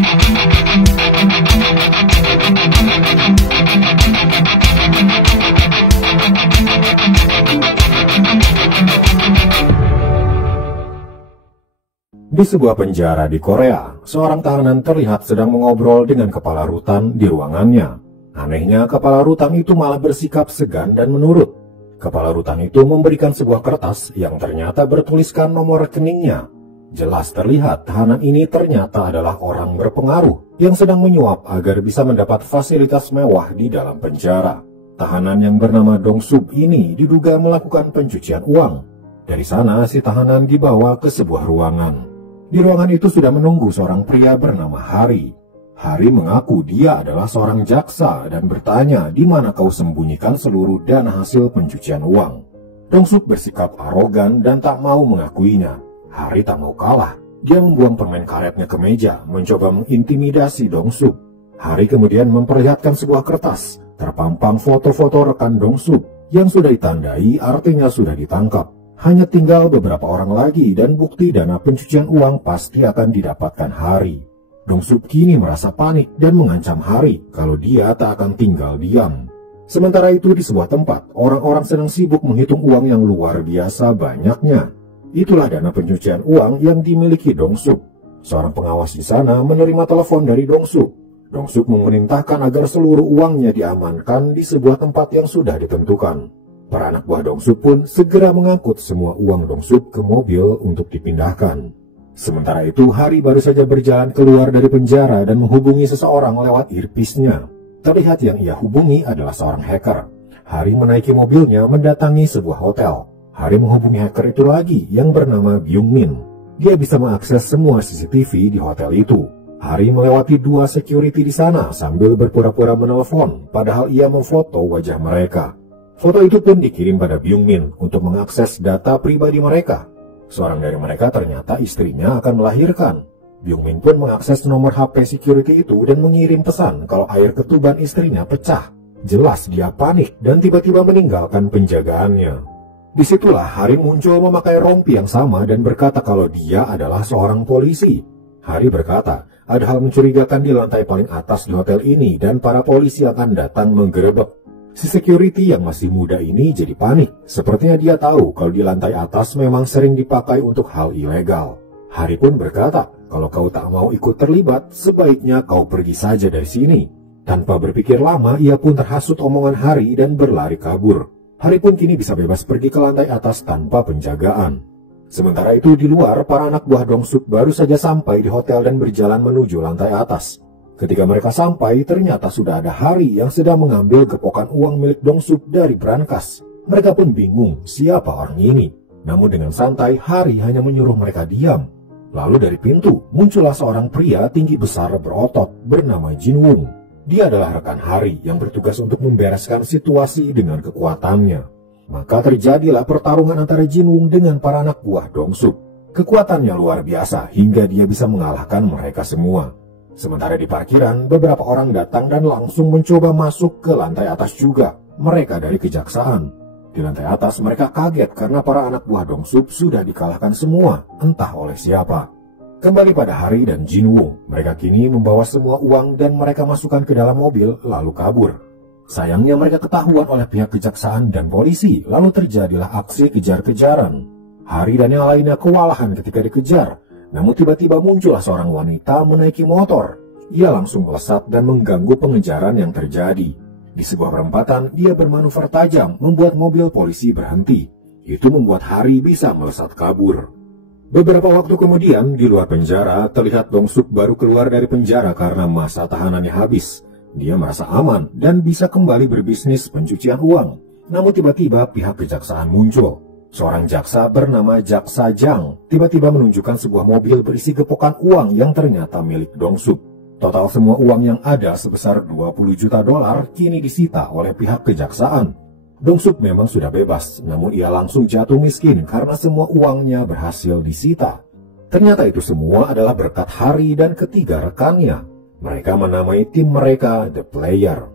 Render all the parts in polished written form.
Di sebuah penjara di Korea, seorang tahanan terlihat sedang mengobrol dengan kepala rutan di ruangannya. Anehnya, kepala rutan itu malah bersikap segan dan menurut. Kepala rutan itu memberikan sebuah kertas yang ternyata bertuliskan nomor rekeningnya. Jelas terlihat tahanan ini ternyata adalah orang berpengaruh yang sedang menyuap agar bisa mendapat fasilitas mewah di dalam penjara. Tahanan yang bernama Dong Sub ini diduga melakukan pencucian uang. Dari sana, si tahanan dibawa ke sebuah ruangan. Di ruangan itu sudah menunggu seorang pria bernama Hari. Hari mengaku dia adalah seorang jaksa dan bertanya di mana kau sembunyikan seluruh dana hasil pencucian uang. Dong Suk bersikap arogan dan tak mau mengakuinya. Hari tak mau kalah. Dia membuang permen karetnya ke meja, mencoba mengintimidasi Dong Suk. Hari kemudian memperlihatkan sebuah kertas, terpampang foto-foto rekan Dong Suk yang sudah ditandai artinya sudah ditangkap. Hanya tinggal beberapa orang lagi dan bukti dana pencucian uang pasti akan didapatkan Hari. Dong Suk kini merasa panik dan mengancam Hari kalau dia tak akan tinggal diam. Sementara itu di sebuah tempat, orang-orang sedang sibuk menghitung uang yang luar biasa banyaknya. Itulah dana pencucian uang yang dimiliki Dong Suk. Seorang pengawas di sana menerima telepon dari Dong Suk. Dong Suk memerintahkan agar seluruh uangnya diamankan di sebuah tempat yang sudah ditentukan. Para anak buah Dong Suk pun segera mengangkut semua uang Dong Suk ke mobil untuk dipindahkan. Sementara itu, Hari baru saja berjalan keluar dari penjara dan menghubungi seseorang lewat earpiece-nya. Terlihat yang ia hubungi adalah seorang hacker. Hari menaiki mobilnya mendatangi sebuah hotel. Hari menghubungi hacker itu lagi yang bernama Byung Min. Dia bisa mengakses semua CCTV di hotel itu. Hari melewati 2 security di sana sambil berpura-pura menelpon, padahal ia memfoto wajah mereka. Foto itu pun dikirim pada Byung Min untuk mengakses data pribadi mereka. Seorang dari mereka ternyata istrinya akan melahirkan. Byung Min pun mengakses nomor HP security itu dan mengirim pesan kalau air ketuban istrinya pecah. Jelas dia panik dan tiba-tiba meninggalkan penjagaannya. Disitulah Hari muncul memakai rompi yang sama dan berkata kalau dia adalah seorang polisi. Hari berkata, ada hal mencurigakan di lantai paling atas di hotel ini dan para polisi akan datang menggerebek. Si security yang masih muda ini jadi panik. Sepertinya dia tahu kalau di lantai atas memang sering dipakai untuk hal ilegal. Hari pun berkata, kalau kau tak mau ikut terlibat, sebaiknya kau pergi saja dari sini. Tanpa berpikir lama, ia pun terhasut omongan Hari dan berlari kabur. Hari pun kini bisa bebas pergi ke lantai atas tanpa penjagaan. Sementara itu di luar, para anak buah Dong Suk baru saja sampai di hotel dan berjalan menuju lantai atas. Ketika mereka sampai, ternyata sudah ada Hari yang sedang mengambil gepokan uang milik Dong Suk dari brankas. Mereka pun bingung siapa orang ini. Namun dengan santai, Hari hanya menyuruh mereka diam. Lalu dari pintu, muncullah seorang pria tinggi besar berotot bernama Jin Wung. Dia adalah rekan Hari yang bertugas untuk membereskan situasi dengan kekuatannya. Maka terjadilah pertarungan antara Jin Wung dengan para anak buah Dong Suk. Kekuatannya luar biasa hingga dia bisa mengalahkan mereka semua. Sementara di parkiran, beberapa orang datang dan langsung mencoba masuk ke lantai atas juga. Mereka dari kejaksaan. Di lantai atas mereka kaget karena para anak buah Dong Suk sudah dikalahkan semua, entah oleh siapa. Kembali pada Hari dan Jin Wung, mereka kini membawa semua uang dan mereka masukkan ke dalam mobil lalu kabur. Sayangnya mereka ketahuan oleh pihak kejaksaan dan polisi, lalu terjadilah aksi kejar-kejaran. Hari dan yang lainnya kewalahan ketika dikejar. Namun tiba-tiba muncullah seorang wanita menaiki motor. Ia langsung melesat dan mengganggu pengejaran yang terjadi. Di sebuah perempatan, dia bermanuver tajam membuat mobil polisi berhenti. Itu membuat Hari bisa melesat kabur. Beberapa waktu kemudian, di luar penjara, terlihat Dong Suk baru keluar dari penjara karena masa tahanannya habis. Dia merasa aman dan bisa kembali berbisnis pencucian uang. Namun tiba-tiba pihak kejaksaan muncul. Seorang jaksa bernama Jaksa Jang tiba-tiba menunjukkan sebuah mobil berisi gepokan uang yang ternyata milik Dong Suk. Total semua uang yang ada sebesar 20 juta dolar kini disita oleh pihak kejaksaan. Dong Suk memang sudah bebas, namun ia langsung jatuh miskin karena semua uangnya berhasil disita. Ternyata itu semua adalah berkat Hari dan ketiga rekannya. Mereka menamai tim mereka The Player.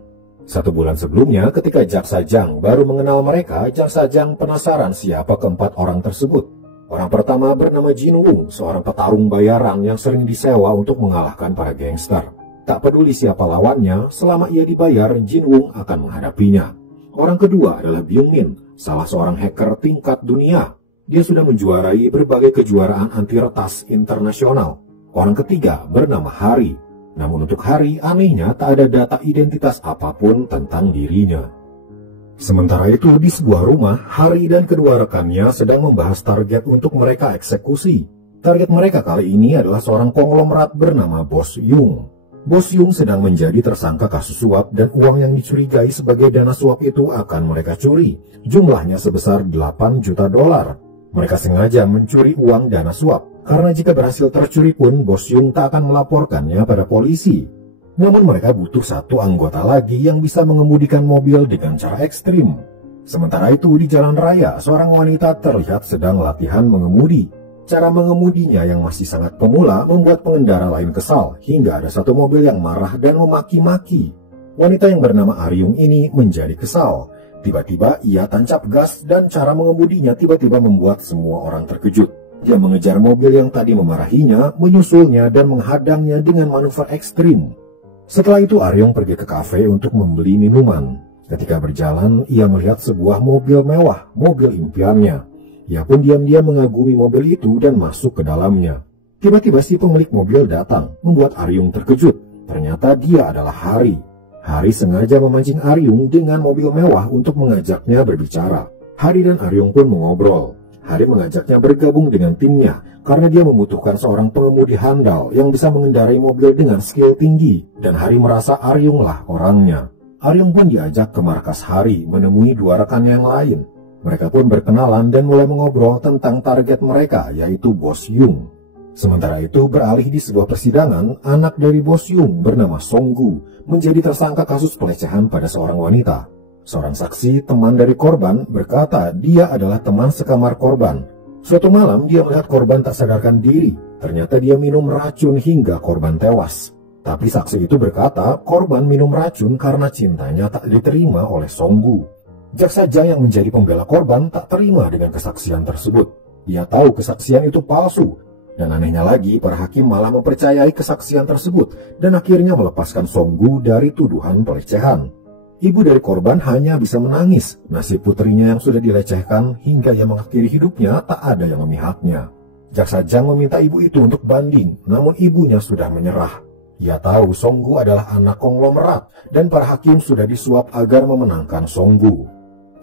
1 bulan sebelumnya, ketika Jaksa Jang baru mengenal mereka, Jaksa Jang penasaran siapa keempat orang tersebut. Orang pertama bernama Jin Wung, seorang petarung bayaran yang sering disewa untuk mengalahkan para gangster. Tak peduli siapa lawannya, selama ia dibayar, Jin Wung akan menghadapinya. Orang kedua adalah Byung Min, salah seorang hacker tingkat dunia. Dia sudah menjuarai berbagai kejuaraan anti retas internasional. Orang ketiga bernama Hari. Namun untuk Hari, anehnya tak ada data identitas apapun tentang dirinya. Sementara itu di sebuah rumah, Hari dan kedua rekannya sedang membahas target untuk mereka eksekusi. Target mereka kali ini adalah seorang konglomerat bernama Bos Yung. Bos Yung sedang menjadi tersangka kasus suap dan uang yang dicurigai sebagai dana suap itu akan mereka curi. Jumlahnya sebesar 8 juta dolar. Mereka sengaja mencuri uang dana suap, karena jika berhasil tercuri pun Bos Yung tak akan melaporkannya pada polisi. Namun mereka butuh satu anggota lagi yang bisa mengemudikan mobil dengan cara ekstrim. Sementara itu di jalan raya, seorang wanita terlihat sedang latihan mengemudi. Cara mengemudinya yang masih sangat pemula membuat pengendara lain kesal, hingga ada satu mobil yang marah dan memaki-maki. Wanita yang bernama Aryung ini menjadi kesal. Tiba-tiba ia tancap gas dan cara mengemudinya tiba-tiba membuat semua orang terkejut. Dia mengejar mobil yang tadi memarahinya, menyusulnya dan menghadangnya dengan manuver ekstrim. Setelah itu Aryung pergi ke kafe untuk membeli minuman. Ketika berjalan, ia melihat sebuah mobil mewah, mobil impiannya. Ia pun diam-diam mengagumi mobil itu dan masuk ke dalamnya. Tiba-tiba si pemilik mobil datang, membuat Aryung terkejut. Ternyata dia adalah Hari. Hari sengaja memancing Aryung dengan mobil mewah untuk mengajaknya berbicara. Hari dan Aryung pun mengobrol. Hari mengajaknya bergabung dengan timnya karena dia membutuhkan seorang pengemudi handal yang bisa mengendarai mobil dengan skill tinggi, dan Hari merasa Aryung lah orangnya. Aryung pun diajak ke markas Hari menemui dua rekannya yang lain. Mereka pun berkenalan dan mulai mengobrol tentang target mereka, yaitu Bos Yung. Sementara itu beralih di sebuah persidangan, anak dari Bos Yung bernama Songgu menjadi tersangka kasus pelecehan pada seorang wanita. Seorang saksi, teman dari korban, berkata dia adalah teman sekamar korban. Suatu malam dia melihat korban tak sadarkan diri. Ternyata dia minum racun hingga korban tewas. Tapi saksi itu berkata korban minum racun karena cintanya tak diterima oleh Songgu. Jaksa Jang yang menjadi pembela korban tak terima dengan kesaksian tersebut. Dia tahu kesaksian itu palsu. Dan anehnya lagi, para hakim malah mempercayai kesaksian tersebut dan akhirnya melepaskan Songgu dari tuduhan pelecehan. Ibu dari korban hanya bisa menangis. Nasib putrinya yang sudah dilecehkan hingga ia mengakhiri hidupnya tak ada yang memihaknya. Jaksa Jang meminta ibu itu untuk banding, namun ibunya sudah menyerah. Ia tahu Songgu adalah anak konglomerat dan para hakim sudah disuap agar memenangkan Songgu.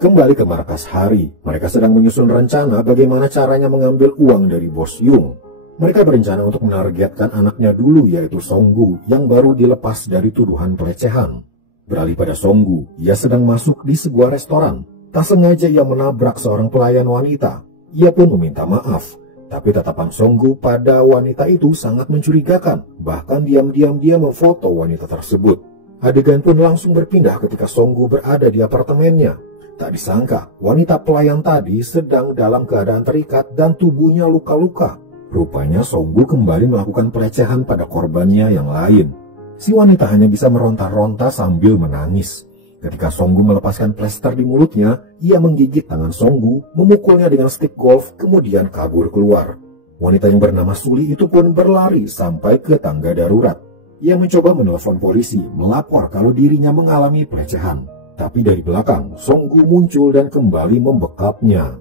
Kembali ke markas Hari, mereka sedang menyusun rencana bagaimana caranya mengambil uang dari Bos Yung. Mereka berencana untuk menargetkan anaknya dulu, yaitu Songgu yang baru dilepas dari tuduhan pelecehan. Beralih pada Songgu, ia sedang masuk di sebuah restoran. Tak sengaja ia menabrak seorang pelayan wanita. Ia pun meminta maaf. Tapi tatapan Songgu pada wanita itu sangat mencurigakan. Bahkan diam-diam dia memfoto wanita tersebut. Adegan pun langsung berpindah ketika Songgu berada di apartemennya. Tak disangka, wanita pelayan tadi sedang dalam keadaan terikat dan tubuhnya luka-luka. Rupanya Songgu kembali melakukan pelecehan pada korbannya yang lain. Si wanita hanya bisa meronta-ronta sambil menangis. Ketika Songgu melepaskan plester di mulutnya, ia menggigit tangan Songgu, memukulnya dengan stik golf, kemudian kabur keluar. Wanita yang bernama Suli itu pun berlari sampai ke tangga darurat. Ia mencoba menelpon polisi, melapor kalau dirinya mengalami pelecehan. Tapi dari belakang, Songgu muncul dan kembali membekapnya.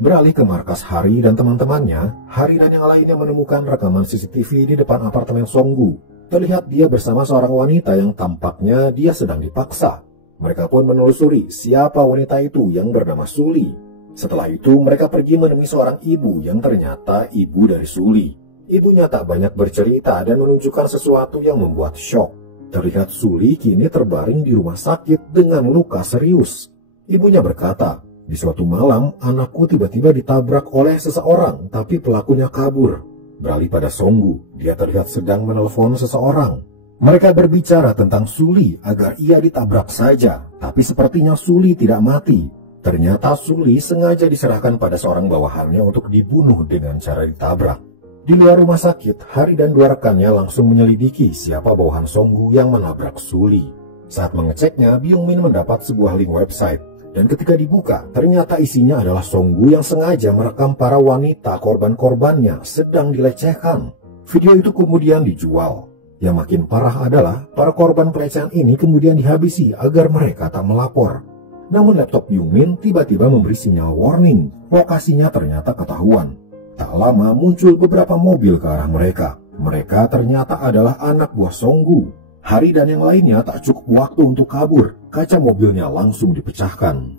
Beralih ke markas Hari dan teman-temannya, Hari dan yang lainnya menemukan rekaman CCTV di depan apartemen Songgu. Terlihat dia bersama seorang wanita yang tampaknya dia sedang dipaksa. Mereka pun menelusuri siapa wanita itu yang bernama Suli. Setelah itu mereka pergi menemui seorang ibu yang ternyata ibu dari Suli. Ibunya tak banyak bercerita dan menunjukkan sesuatu yang membuat syok. Terlihat Suli kini terbaring di rumah sakit dengan luka serius. Ibunya berkata, "Di suatu malam, anakku tiba-tiba ditabrak oleh seseorang, tapi pelakunya kabur." Beralih pada Songgu, dia terlihat sedang menelpon seseorang. Mereka berbicara tentang Suli agar ia ditabrak saja, tapi sepertinya Suli tidak mati. Ternyata Suli sengaja diserahkan pada seorang bawahannya untuk dibunuh dengan cara ditabrak. Di luar rumah sakit, Hari dan dua rekannya langsung menyelidiki siapa bawahan Songgu yang menabrak Suli. Saat mengeceknya, Byung Min mendapat sebuah link website. Dan ketika dibuka, ternyata isinya adalah Songgu yang sengaja merekam para wanita korban-korbannya sedang dilecehkan. Video itu kemudian dijual. Yang makin parah adalah para korban pelecehan ini kemudian dihabisi agar mereka tak melapor. Namun laptop Byung-min tiba-tiba memberi sinyal warning. Lokasinya ternyata ketahuan. Tak lama muncul beberapa mobil ke arah mereka. Mereka ternyata adalah anak buah Songgu. Hari dan yang lainnya tak cukup waktu untuk kabur. Kaca mobilnya langsung dipecahkan.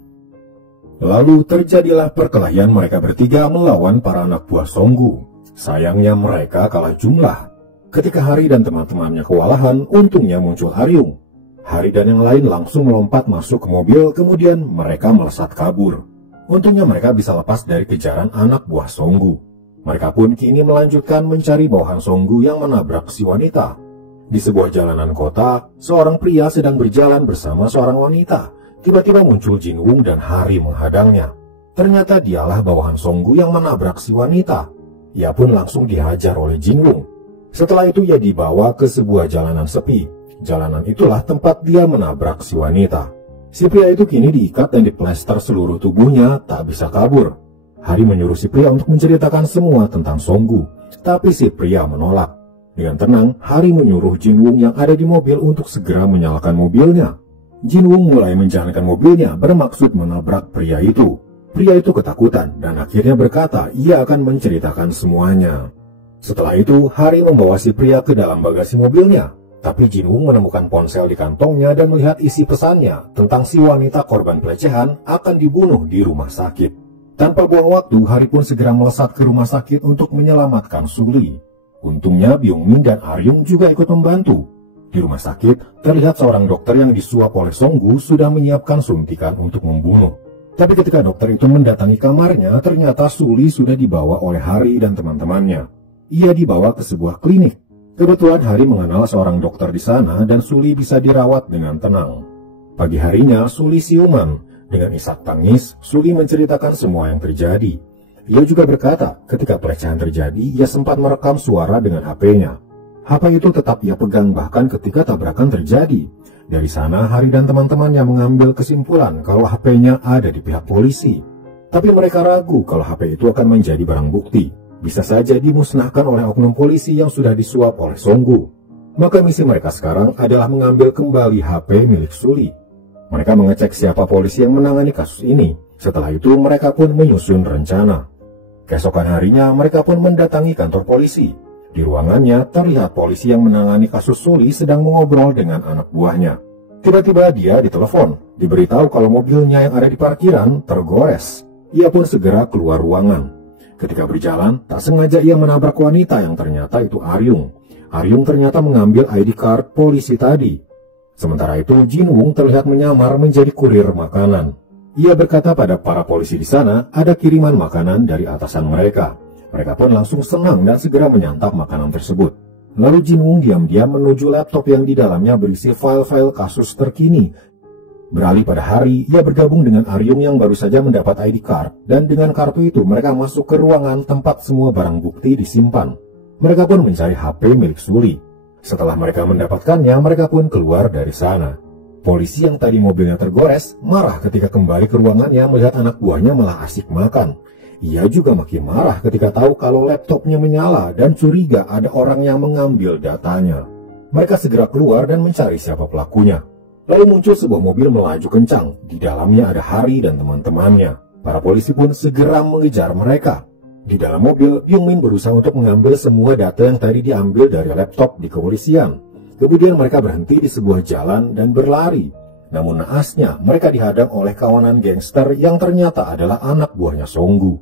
Lalu terjadilah perkelahian mereka bertiga melawan para anak buah Songgu. Sayangnya mereka kalah jumlah. Ketika Hari dan teman-temannya kewalahan, untungnya muncul Aryung. Hari dan yang lain langsung melompat masuk ke mobil, kemudian mereka melesat kabur. Untungnya mereka bisa lepas dari kejaran anak buah Songgu. Mereka pun kini melanjutkan mencari bawahan Songgu yang menabrak si wanita. Di sebuah jalanan kota, seorang pria sedang berjalan bersama seorang wanita. Tiba-tiba muncul Jin Woong dan Hari menghadangnya. Ternyata dialah bawahan Songgu yang menabrak si wanita. Ia pun langsung dihajar oleh Jin Woong. Setelah itu ia dibawa ke sebuah jalanan sepi. Jalanan itulah tempat dia menabrak si wanita. Si pria itu kini diikat dan diplester seluruh tubuhnya, tak bisa kabur. Hari menyuruh si pria untuk menceritakan semua tentang Songgu, tapi si pria menolak. Dengan tenang, Hari menyuruh Jin Woong yang ada di mobil untuk segera menyalakan mobilnya. Jin Woong mulai menjalankan mobilnya bermaksud menabrak pria itu. Pria itu ketakutan dan akhirnya berkata ia akan menceritakan semuanya. Setelah itu, Hari membawa si pria ke dalam bagasi mobilnya. Tapi Jin Woong menemukan ponsel di kantongnya dan melihat isi pesannya tentang si wanita korban pelecehan akan dibunuh di rumah sakit. Tanpa buang waktu, Hari pun segera melesat ke rumah sakit untuk menyelamatkan Suli. Untungnya Byung-min dan Aryung juga ikut membantu. Di rumah sakit, terlihat seorang dokter yang disuap oleh Songgu sudah menyiapkan suntikan untuk membunuh. Tapi ketika dokter itu mendatangi kamarnya, ternyata Suli sudah dibawa oleh Hari dan teman-temannya. Ia dibawa ke sebuah klinik. Kebetulan Hari mengenal seorang dokter di sana dan Suli bisa dirawat dengan tenang. Pagi harinya, Suli siuman. Dengan isak tangis, Suli menceritakan semua yang terjadi. Ia juga berkata, ketika pelecehan terjadi, ia sempat merekam suara dengan HP-nya. HP itu tetap ia pegang bahkan ketika tabrakan terjadi. Dari sana, Hari dan teman-temannya mengambil kesimpulan kalau HP-nya ada di pihak polisi. Tapi mereka ragu kalau HP itu akan menjadi barang bukti. Bisa saja dimusnahkan oleh oknum polisi yang sudah disuap oleh Songgu. Maka misi mereka sekarang adalah mengambil kembali HP milik Suli. Mereka mengecek siapa polisi yang menangani kasus ini. Setelah itu mereka pun menyusun rencana. Keesokan harinya mereka pun mendatangi kantor polisi. Di ruangannya terlihat polisi yang menangani kasus Suli sedang mengobrol dengan anak buahnya. Tiba-tiba dia ditelepon, diberitahu kalau mobilnya yang ada di parkiran tergores. Ia pun segera keluar ruangan. Ketika berjalan, tak sengaja ia menabrak wanita yang ternyata itu Aryung. Aryung ternyata mengambil ID card polisi tadi. Sementara itu, Jin Woong terlihat menyamar menjadi kurir makanan. Ia berkata pada para polisi di sana ada kiriman makanan dari atasan mereka. Mereka pun langsung senang dan segera menyantap makanan tersebut. Lalu Jin Woong diam-diam menuju laptop yang di dalamnya berisi file-file kasus terkini. Beralih pada Hari, ia bergabung dengan Aryung yang baru saja mendapat ID card, dan dengan kartu itu mereka masuk ke ruangan tempat semua barang bukti disimpan. Mereka pun mencari HP milik Suli. Setelah mereka mendapatkannya, mereka pun keluar dari sana. Polisi yang tadi mobilnya tergores, marah ketika kembali ke ruangannya melihat anak buahnya malah asik makan. Ia juga makin marah ketika tahu kalau laptopnya menyala dan curiga ada orang yang mengambil datanya. Mereka segera keluar dan mencari siapa pelakunya. Lalu muncul sebuah mobil melaju kencang. Di dalamnya ada Hari dan teman-temannya. Para polisi pun segera mengejar mereka. Di dalam mobil, Byung-min berusaha untuk mengambil semua data yang tadi diambil dari laptop di kepolisian. Kemudian mereka berhenti di sebuah jalan dan berlari. Namun naasnya, mereka dihadang oleh kawanan gangster yang ternyata adalah anak buahnya Songgu.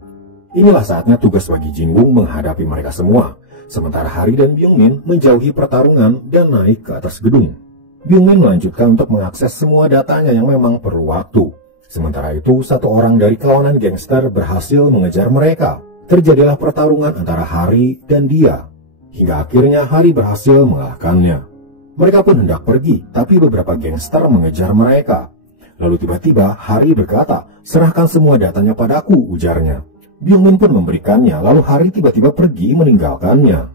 Inilah saatnya tugas bagi Jin Woong menghadapi mereka semua. Sementara Hari dan Byung-min menjauhi pertarungan dan naik ke atas gedung. Byung-min melanjutkan untuk mengakses semua datanya yang memang perlu waktu. Sementara itu, satu orang dari kawanan gangster berhasil mengejar mereka. Terjadilah pertarungan antara Hari dan dia. Hingga akhirnya Hari berhasil mengalahkannya. Mereka pun hendak pergi, tapi beberapa gangster mengejar mereka. Lalu tiba-tiba Hari berkata, "Serahkan semua datanya padaku," ujarnya. Byung-min pun memberikannya, lalu Hari tiba-tiba pergi meninggalkannya.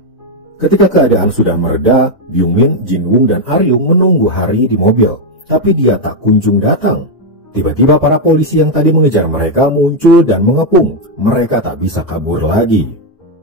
Ketika keadaan sudah mereda, Byung-min, Jin Woong, dan Aryung menunggu Hari di mobil. Tapi dia tak kunjung datang. Tiba-tiba para polisi yang tadi mengejar mereka muncul dan mengepung. Mereka tak bisa kabur lagi.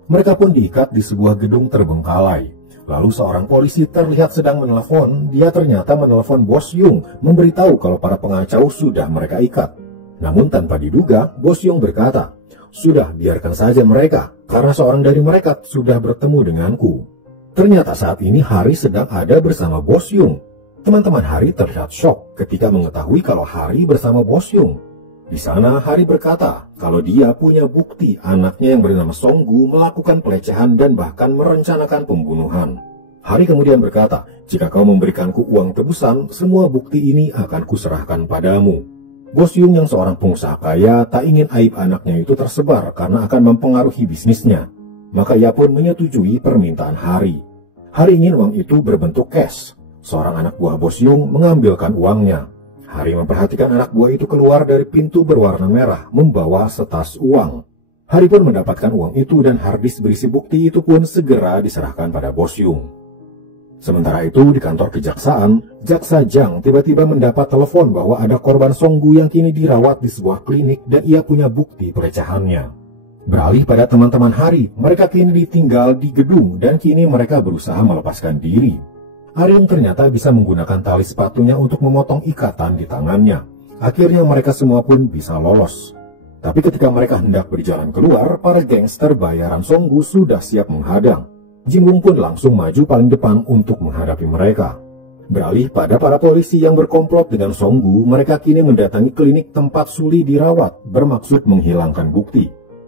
Mereka pun diikat di sebuah gedung terbengkalai. Lalu seorang polisi terlihat sedang menelepon. Dia ternyata menelepon Bos Yung, memberitahu kalau para pengacau sudah mereka ikat. Namun tanpa diduga, Bos Yung berkata, "Sudah, biarkan saja mereka, karena seorang dari mereka sudah bertemu denganku." Ternyata saat ini Hari sedang ada bersama Bos Yung. Teman-teman Hari terlihat shock ketika mengetahui kalau Hari bersama Bos Yung. Di sana Hari berkata kalau dia punya bukti anaknya yang bernama Songgu melakukan pelecehan dan bahkan merencanakan pembunuhan. Hari kemudian berkata, "Jika kau memberikanku uang tebusan, semua bukti ini akan kuserahkan padamu." Bos Yung yang seorang pengusaha kaya tak ingin aib anaknya itu tersebar karena akan mempengaruhi bisnisnya. Maka ia pun menyetujui permintaan Hari. Hari ingin uang itu berbentuk cash. Seorang anak buah Bos Yung mengambilkan uangnya. Hari memperhatikan anak buah itu keluar dari pintu berwarna merah membawa setas uang. Hari pun mendapatkan uang itu dan harddisk berisi bukti itu pun segera diserahkan pada Bos Yung. Sementara itu di kantor kejaksaan, Jaksa Jang tiba-tiba mendapat telepon bahwa ada korban Songgu yang kini dirawat di sebuah klinik dan ia punya bukti pelecehannya. Beralih pada teman-teman Hari, mereka kini ditinggal di gedung dan kini mereka berusaha melepaskan diri. Aryung ternyata bisa menggunakan tali sepatunya untuk memotong ikatan di tangannya. Akhirnya mereka semua pun bisa lolos. Tapi ketika mereka hendak berjalan keluar, para gangster bayaran Songgu sudah siap menghadang. Jin Wung pun langsung maju paling depan untuk menghadapi mereka. Beralih pada para polisi yang berkomplot dengan Songgu, mereka kini mendatangi klinik tempat Suli dirawat, bermaksud menghilangkan bukti.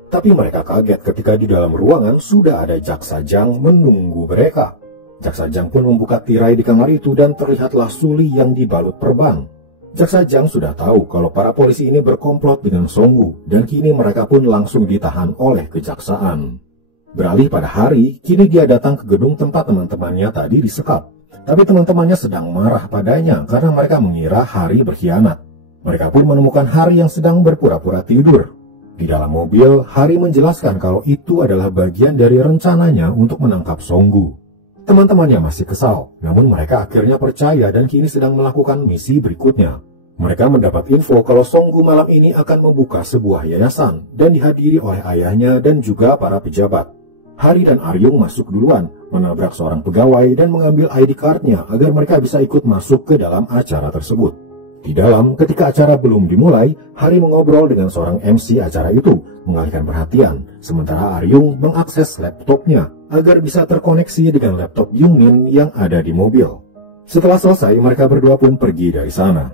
Tapi mereka kaget ketika di dalam ruangan sudah ada Jaksa Jang menunggu mereka. Jaksa Jang pun membuka tirai di kamar itu dan terlihatlah Suli yang dibalut perban. Jaksa Jang sudah tahu kalau para polisi ini berkomplot dengan Songgu dan kini mereka pun langsung ditahan oleh kejaksaan. Beralih pada Hari, kini dia datang ke gedung tempat teman-temannya tadi disekap. Tapi teman-temannya sedang marah padanya karena mereka mengira Hari berkhianat. Mereka pun menemukan Hari yang sedang berpura-pura tidur. Di dalam mobil, Hari menjelaskan kalau itu adalah bagian dari rencananya untuk menangkap Songgu. Teman-temannya masih kesal, namun mereka akhirnya percaya dan kini sedang melakukan misi berikutnya. Mereka mendapat info kalau Songgu malam ini akan membuka sebuah yayasan dan dihadiri oleh ayahnya dan juga para pejabat. Hari dan Aryung masuk duluan, menabrak seorang pegawai dan mengambil ID card-nya agar mereka bisa ikut masuk ke dalam acara tersebut. Di dalam, ketika acara belum dimulai, Hari mengobrol dengan seorang MC acara itu, mengalihkan perhatian, sementara Aryung mengakses laptopnya agar bisa terkoneksi dengan laptop Yungmin yang ada di mobil. Setelah selesai, mereka berdua pun pergi dari sana.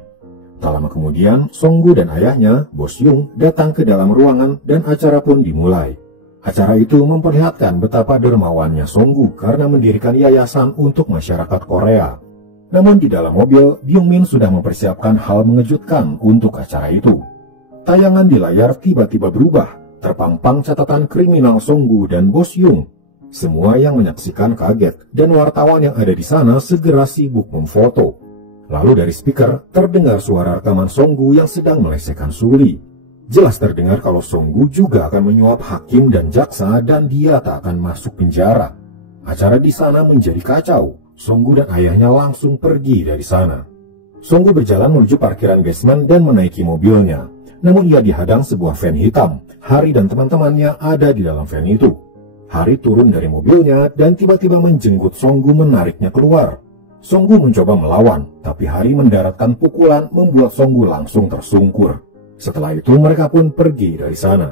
Tak lama kemudian, Songgu dan ayahnya, Bos Yung, datang ke dalam ruangan dan acara pun dimulai. Acara itu memperlihatkan betapa dermawannya Songgu karena mendirikan yayasan untuk masyarakat Korea. Namun di dalam mobil, Byung-min sudah mempersiapkan hal mengejutkan untuk acara itu. Tayangan di layar tiba-tiba berubah, terpampang catatan kriminal Songgu dan Bos Yung. Semua yang menyaksikan kaget, dan wartawan yang ada di sana segera sibuk memfoto. Lalu dari speaker, terdengar suara rekaman Songgu yang sedang melesehkan Suli. Jelas terdengar kalau Songgu juga akan menyuap hakim dan jaksa dan dia tak akan masuk penjara. Acara di sana menjadi kacau. Songgu dan ayahnya langsung pergi dari sana. Songgu berjalan menuju parkiran basement dan menaiki mobilnya. Namun ia dihadang sebuah van hitam. Hari dan teman-temannya ada di dalam van itu. Hari turun dari mobilnya dan tiba-tiba menjenggut Songgu menariknya keluar. Songgu mencoba melawan, tapi Hari mendaratkan pukulan membuat Songgu langsung tersungkur. Setelah itu mereka pun pergi dari sana.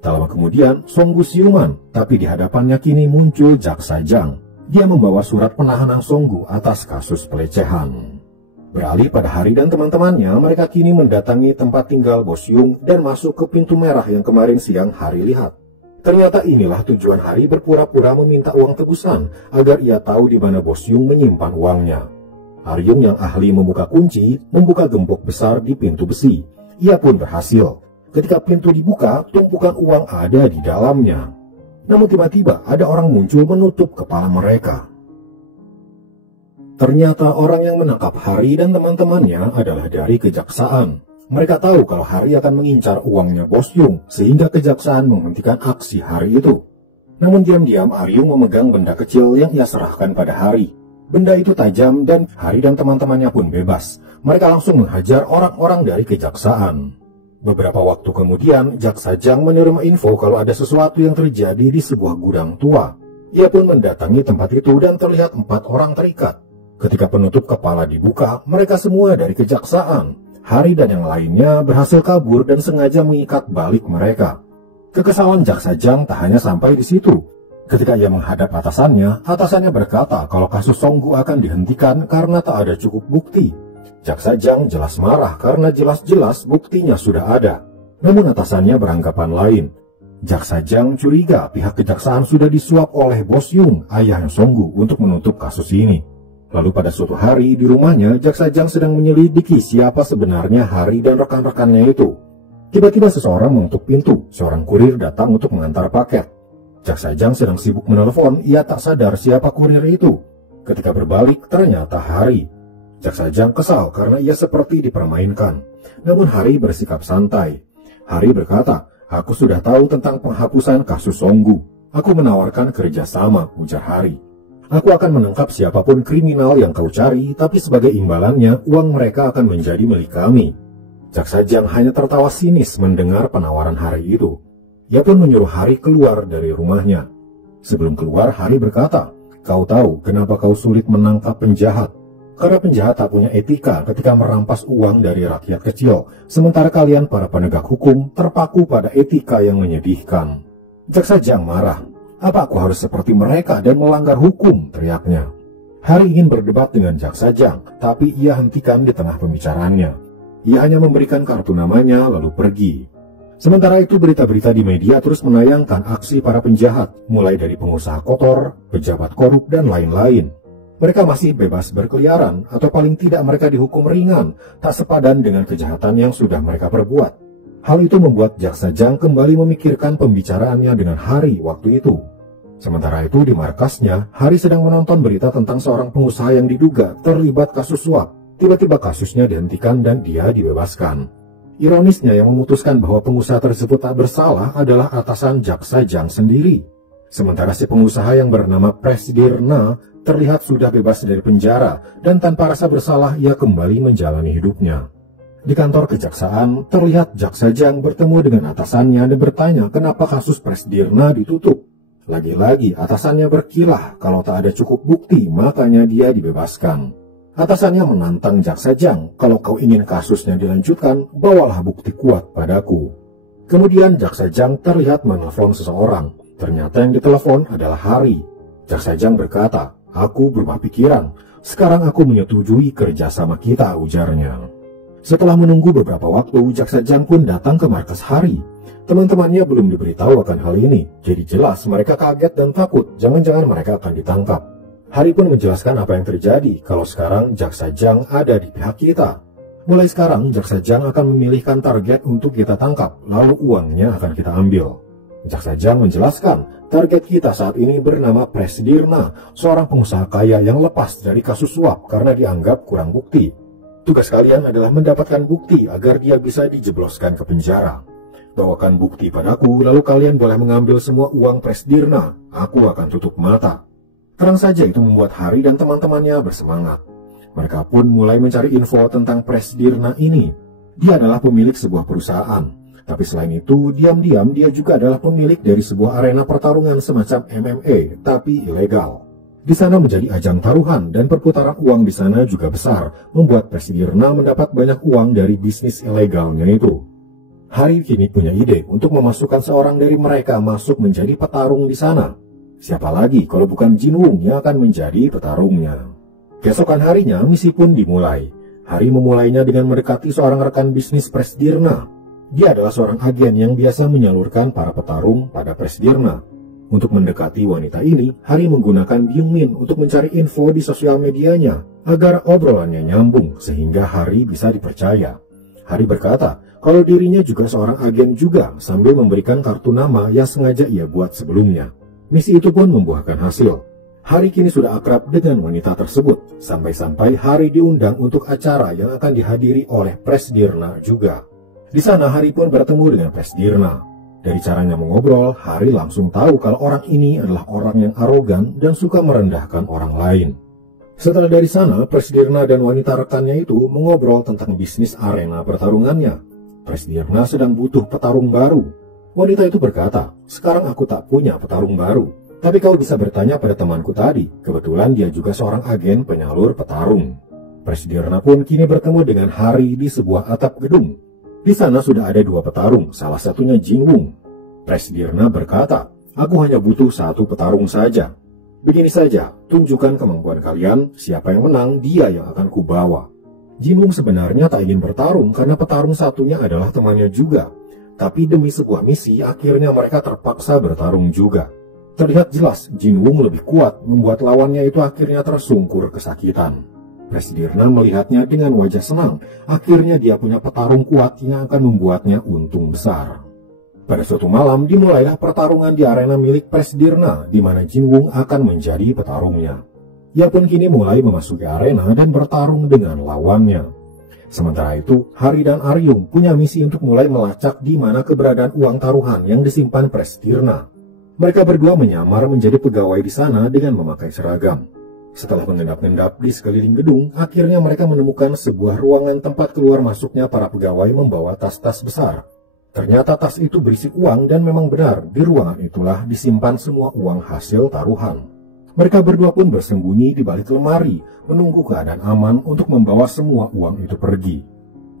Tak lama kemudian Songgu siuman, tapi di hadapannya kini muncul Jaksa Jang. Dia membawa surat penahanan Songgu atas kasus pelecehan. Beralih pada Hari dan teman-temannya, mereka kini mendatangi tempat tinggal Bos Yung dan masuk ke pintu merah yang kemarin siang Hari lihat. Ternyata inilah tujuan Hari berpura-pura meminta uang tebusan agar ia tahu di mana Bos Yung menyimpan uangnya. Aryung yang ahli membuka kunci, membuka gembok besar di pintu besi. Ia pun berhasil. Ketika pintu dibuka, tumpukan uang ada di dalamnya. Namun tiba-tiba ada orang muncul menutup kepala mereka. Ternyata orang yang menangkap Hari dan teman-temannya adalah dari kejaksaan. Mereka tahu kalau Hari akan mengincar uangnya Bos Yung, sehingga kejaksaan menghentikan aksi Hari itu. Namun diam-diam Aryung memegang benda kecil yang ia serahkan pada Hari. Benda itu tajam dan Hari dan teman-temannya pun bebas. Mereka langsung menghajar orang-orang dari kejaksaan. Beberapa waktu kemudian, Jaksa Jang menerima info kalau ada sesuatu yang terjadi di sebuah gudang tua. Ia pun mendatangi tempat itu dan terlihat 4 orang terikat. Ketika penutup kepala dibuka, mereka semua dari kejaksaan. Hari dan yang lainnya berhasil kabur dan sengaja mengikat balik mereka. Kekesalan Jaksa Jang tak hanya sampai di situ. Ketika ia menghadap atasannya berkata kalau kasus Songgu akan dihentikan karena tak ada cukup bukti. Jaksa Jang jelas marah karena jelas-jelas buktinya sudah ada. Namun atasannya beranggapan lain. Jaksa Jang curiga pihak kejaksaan sudah disuap oleh Bos Yung, ayahnya Songgu, untuk menutup kasus ini. Lalu pada suatu hari di rumahnya, Jaksa Jang sedang menyelidiki siapa sebenarnya Hari dan rekan-rekannya itu. Tiba-tiba seseorang mengetuk pintu, seorang kurir datang untuk mengantar paket. Jaksa Jang sedang sibuk menelpon, ia tak sadar siapa kurir itu. Ketika berbalik, ternyata Hari. Jaksa Jang kesal karena ia seperti dipermainkan. Namun Hari bersikap santai. Hari berkata, "Aku sudah tahu tentang penghapusan kasus Songgu. Aku menawarkan kerjasama," ujar Hari. "Aku akan menangkap siapapun kriminal yang kau cari, tapi sebagai imbalannya, uang mereka akan menjadi milik kami." Jaksa Jang hanya tertawa sinis mendengar penawaran Hari itu. Ia pun menyuruh Hari keluar dari rumahnya. Sebelum keluar, Hari berkata, "Kau tahu kenapa kau sulit menangkap penjahat? Karena penjahat tak punya etika ketika merampas uang dari rakyat kecil, sementara kalian para penegak hukum terpaku pada etika yang menyedihkan." Jaksa Jang marah. "Apa aku harus seperti mereka dan melanggar hukum?" teriaknya. Hari ingin berdebat dengan Jaksa Jang, tapi ia hentikan di tengah pembicaraannya. Ia hanya memberikan kartu namanya lalu pergi. Sementara itu berita-berita di media terus menayangkan aksi para penjahat, mulai dari pengusaha kotor, pejabat korup, dan lain-lain. Mereka masih bebas berkeliaran, atau paling tidak mereka dihukum ringan, tak sepadan dengan kejahatan yang sudah mereka perbuat. Hal itu membuat Jaksa Jang kembali memikirkan pembicaraannya dengan Hari waktu itu. Sementara itu di markasnya, Hari sedang menonton berita tentang seorang pengusaha yang diduga terlibat kasus suap. Tiba-tiba kasusnya dihentikan dan dia dibebaskan. Ironisnya yang memutuskan bahwa pengusaha tersebut tak bersalah adalah atasan Jaksa Jang sendiri. Sementara si pengusaha yang bernama Presdirna terlihat sudah bebas dari penjara dan tanpa rasa bersalah ia kembali menjalani hidupnya. Di kantor kejaksaan, terlihat Jaksa Jang bertemu dengan atasannya dan bertanya kenapa kasus Presdirna ditutup. Lagi-lagi atasannya berkilah kalau tak ada cukup bukti, makanya dia dibebaskan. Atasannya menantang Jaksa Jang, "Kalau kau ingin kasusnya dilanjutkan, bawalah bukti kuat padaku." Kemudian Jaksa Jang terlihat menelpon seseorang. Ternyata yang ditelepon adalah Hari. Jaksa Jang berkata, "Aku berubah pikiran. Sekarang aku menyetujui kerjasama kita," ujarnya. Setelah menunggu beberapa waktu, Jaksa Jang pun datang ke markas Hari. Teman-temannya belum diberitahu akan hal ini, jadi jelas mereka kaget dan takut jangan-jangan mereka akan ditangkap. Hari pun menjelaskan apa yang terjadi kalau sekarang Jaksa Jang ada di pihak kita. Mulai sekarang Jaksa Jang akan memilihkan target untuk kita tangkap, lalu uangnya akan kita ambil. Jaksa Jang menjelaskan, target kita saat ini bernama Presdirna, seorang pengusaha kaya yang lepas dari kasus suap karena dianggap kurang bukti. Tugas kalian adalah mendapatkan bukti agar dia bisa dijebloskan ke penjara. Bawakan bukti padaku, lalu kalian boleh mengambil semua uang Presdirna. Aku akan tutup mata. Terang saja itu membuat Hari dan teman-temannya bersemangat. Mereka pun mulai mencari info tentang Presdirna ini. Dia adalah pemilik sebuah perusahaan. Tapi selain itu, diam-diam dia juga adalah pemilik dari sebuah arena pertarungan semacam MMA, tapi ilegal. Di sana menjadi ajang taruhan dan perputaran uang di sana juga besar, membuat Presdirna mendapat banyak uang dari bisnis ilegalnya itu. Hari kini punya ide untuk memasukkan seorang dari mereka masuk menjadi petarung di sana. Siapa lagi kalau bukan Jin Wung yang akan menjadi petarungnya. Keesokan harinya misi pun dimulai. Hari memulainya dengan mendekati seorang rekan bisnis Presdirna. Dia adalah seorang agen yang biasa menyalurkan para petarung pada Presdirna. Untuk mendekati wanita ini, Hari menggunakan Byung Min untuk mencari info di sosial medianya agar obrolannya nyambung sehingga Hari bisa dipercaya. Hari berkata kalau dirinya juga seorang agen juga sambil memberikan kartu nama yang sengaja ia buat sebelumnya. Misi itu pun membuahkan hasil. Hari kini sudah akrab dengan wanita tersebut, sampai-sampai Hari diundang untuk acara yang akan dihadiri oleh Presdirna juga. Di sana Hari pun bertemu dengan Presdirna. Dari caranya mengobrol, Hari langsung tahu kalau orang ini adalah orang yang arogan dan suka merendahkan orang lain. Setelah dari sana, Presdirna dan wanita rekannya itu mengobrol tentang bisnis arena pertarungannya. Presdirna sedang butuh petarung baru. Wanita itu berkata, "Sekarang aku tak punya petarung baru. Tapi kau bisa bertanya pada temanku tadi. Kebetulan dia juga seorang agen penyalur petarung." Presdirna pun kini bertemu dengan Hari di sebuah atap gedung. Di sana sudah ada dua petarung, salah satunya Jin Wung. Presdirna berkata, "Aku hanya butuh satu petarung saja. Begini saja, tunjukkan kemampuan kalian, siapa yang menang, dia yang akan kubawa." Jin Wung sebenarnya tak ingin bertarung karena petarung satunya adalah temannya juga. Tapi demi sebuah misi, akhirnya mereka terpaksa bertarung juga. Terlihat jelas Jin Wung lebih kuat, membuat lawannya itu akhirnya tersungkur kesakitan. Presdirna melihatnya dengan wajah senang, akhirnya dia punya petarung kuat yang akan membuatnya untung besar. Pada suatu malam dimulailah pertarungan di arena milik Presdirna, di mana Jin Wung akan menjadi petarungnya. Ia pun kini mulai memasuki arena dan bertarung dengan lawannya. Sementara itu, Hari dan Aryung punya misi untuk mulai melacak di mana keberadaan uang taruhan yang disimpan Presdirna. Mereka berdua menyamar menjadi pegawai di sana dengan memakai seragam. Setelah mengendap-endap di sekeliling gedung, akhirnya mereka menemukan sebuah ruangan tempat keluar masuknya para pegawai membawa tas-tas besar. Ternyata tas itu berisi uang dan memang benar di ruangan itulah disimpan semua uang hasil taruhan. Mereka berdua pun bersembunyi di balik lemari, menunggu keadaan aman untuk membawa semua uang itu pergi.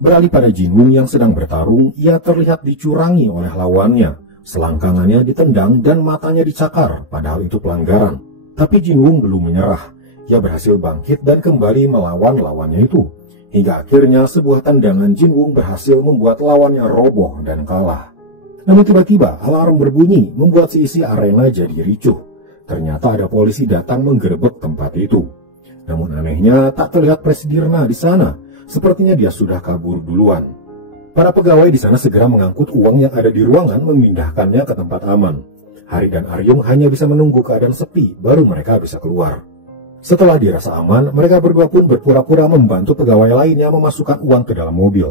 Beralih pada Jin Wung yang sedang bertarung, ia terlihat dicurangi oleh lawannya. Selangkangannya ditendang dan matanya dicakar, padahal itu pelanggaran. Tapi Jin Wung belum menyerah. Ia berhasil bangkit dan kembali melawan lawannya itu. Hingga akhirnya sebuah tendangan Jin Wung berhasil membuat lawannya roboh dan kalah. Namun tiba-tiba alarm berbunyi membuat seisi arena jadi ricuh. Ternyata ada polisi datang menggerebek tempat itu. Namun anehnya tak terlihat Presdirna di sana. Sepertinya dia sudah kabur duluan. Para pegawai di sana segera mengangkut uang yang ada di ruangan memindahkannya ke tempat aman. Hari dan Aryung hanya bisa menunggu keadaan sepi baru mereka bisa keluar. Setelah dirasa aman, mereka berdua pun berpura-pura membantu pegawai lainnya memasukkan uang ke dalam mobil.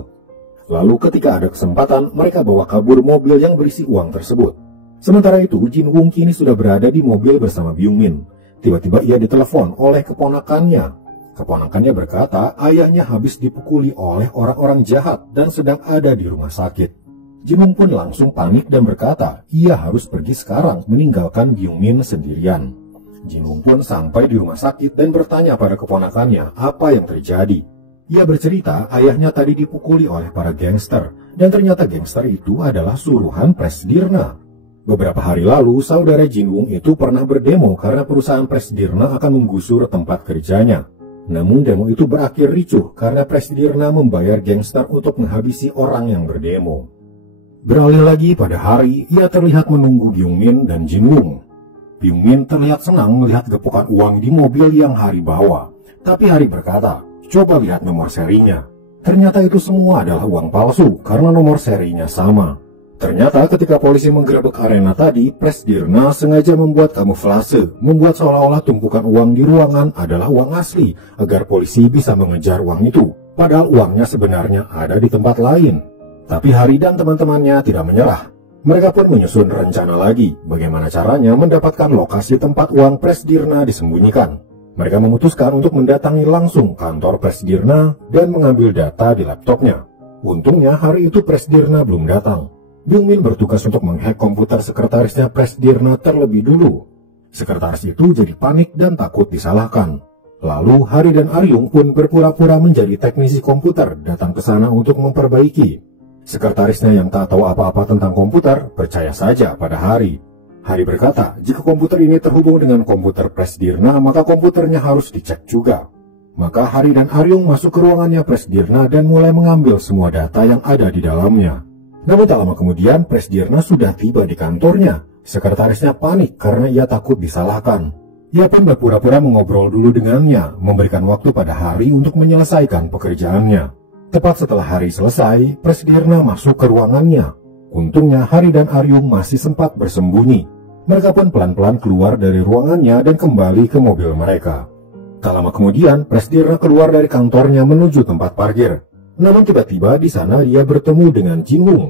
Lalu ketika ada kesempatan, mereka bawa kabur mobil yang berisi uang tersebut. Sementara itu, Jin Wung kini sudah berada di mobil bersama Byung Min. Tiba-tiba ia ditelepon oleh keponakannya. Keponakannya berkata ayahnya habis dipukuli oleh orang-orang jahat dan sedang ada di rumah sakit. Jin Wung pun langsung panik dan berkata ia harus pergi sekarang meninggalkan Byung Min sendirian. Jin Wung pun sampai di rumah sakit dan bertanya pada keponakannya apa yang terjadi. Ia bercerita ayahnya tadi dipukuli oleh para gangster, dan ternyata gangster itu adalah suruhan Presdirna. Beberapa hari lalu, saudara Jin Wung itu pernah berdemo karena perusahaan Presdirna akan menggusur tempat kerjanya. Namun demo itu berakhir ricuh karena Presdirna membayar gangster untuk menghabisi orang yang berdemo. Beralih lagi pada Hari, ia terlihat menunggu Byung Min dan Jin Wung. Byung Min terlihat senang melihat gepukan uang di mobil yang Hari bawa. Tapi Hari berkata, "Coba lihat nomor serinya." Ternyata itu semua adalah uang palsu karena nomor serinya sama. Ternyata ketika polisi menggerebek arena tadi, Presdirna sengaja membuat kamuflase, membuat seolah-olah tumpukan uang di ruangan adalah uang asli, agar polisi bisa mengejar uang itu. Padahal uangnya sebenarnya ada di tempat lain. Tapi Hari dan teman-temannya tidak menyerah. Mereka pun menyusun rencana lagi, bagaimana caranya mendapatkan lokasi tempat uang Presdirna disembunyikan. Mereka memutuskan untuk mendatangi langsung kantor Presdirna dan mengambil data di laptopnya. Untungnya hari itu Presdirna belum datang. Byung Min bertugas untuk menghack komputer sekretarisnya Presdirna terlebih dulu. Sekretaris itu jadi panik dan takut disalahkan. Lalu Hari dan Aryung pun berpura-pura menjadi teknisi komputer datang ke sana untuk memperbaiki. Sekretarisnya yang tak tahu apa-apa tentang komputer percaya saja pada Hari. Hari berkata, jika komputer ini terhubung dengan komputer Presdirna, maka komputernya harus dicek juga. Maka Hari dan Aryung masuk ke ruangannya Presdirna dan mulai mengambil semua data yang ada di dalamnya. Namun tak lama kemudian Presdirna sudah tiba di kantornya. Sekretarisnya panik karena ia takut disalahkan. Ia pun berpura-pura mengobrol dulu dengannya, memberikan waktu pada Hari untuk menyelesaikan pekerjaannya. Tepat setelah Hari selesai, Presdirna masuk ke ruangannya. Untungnya Hari dan Aryung masih sempat bersembunyi. Mereka pun pelan-pelan keluar dari ruangannya dan kembali ke mobil mereka. Tak lama kemudian, Presdirna keluar dari kantornya menuju tempat parkir. Namun tiba-tiba di sana dia bertemu dengan Jin Wung.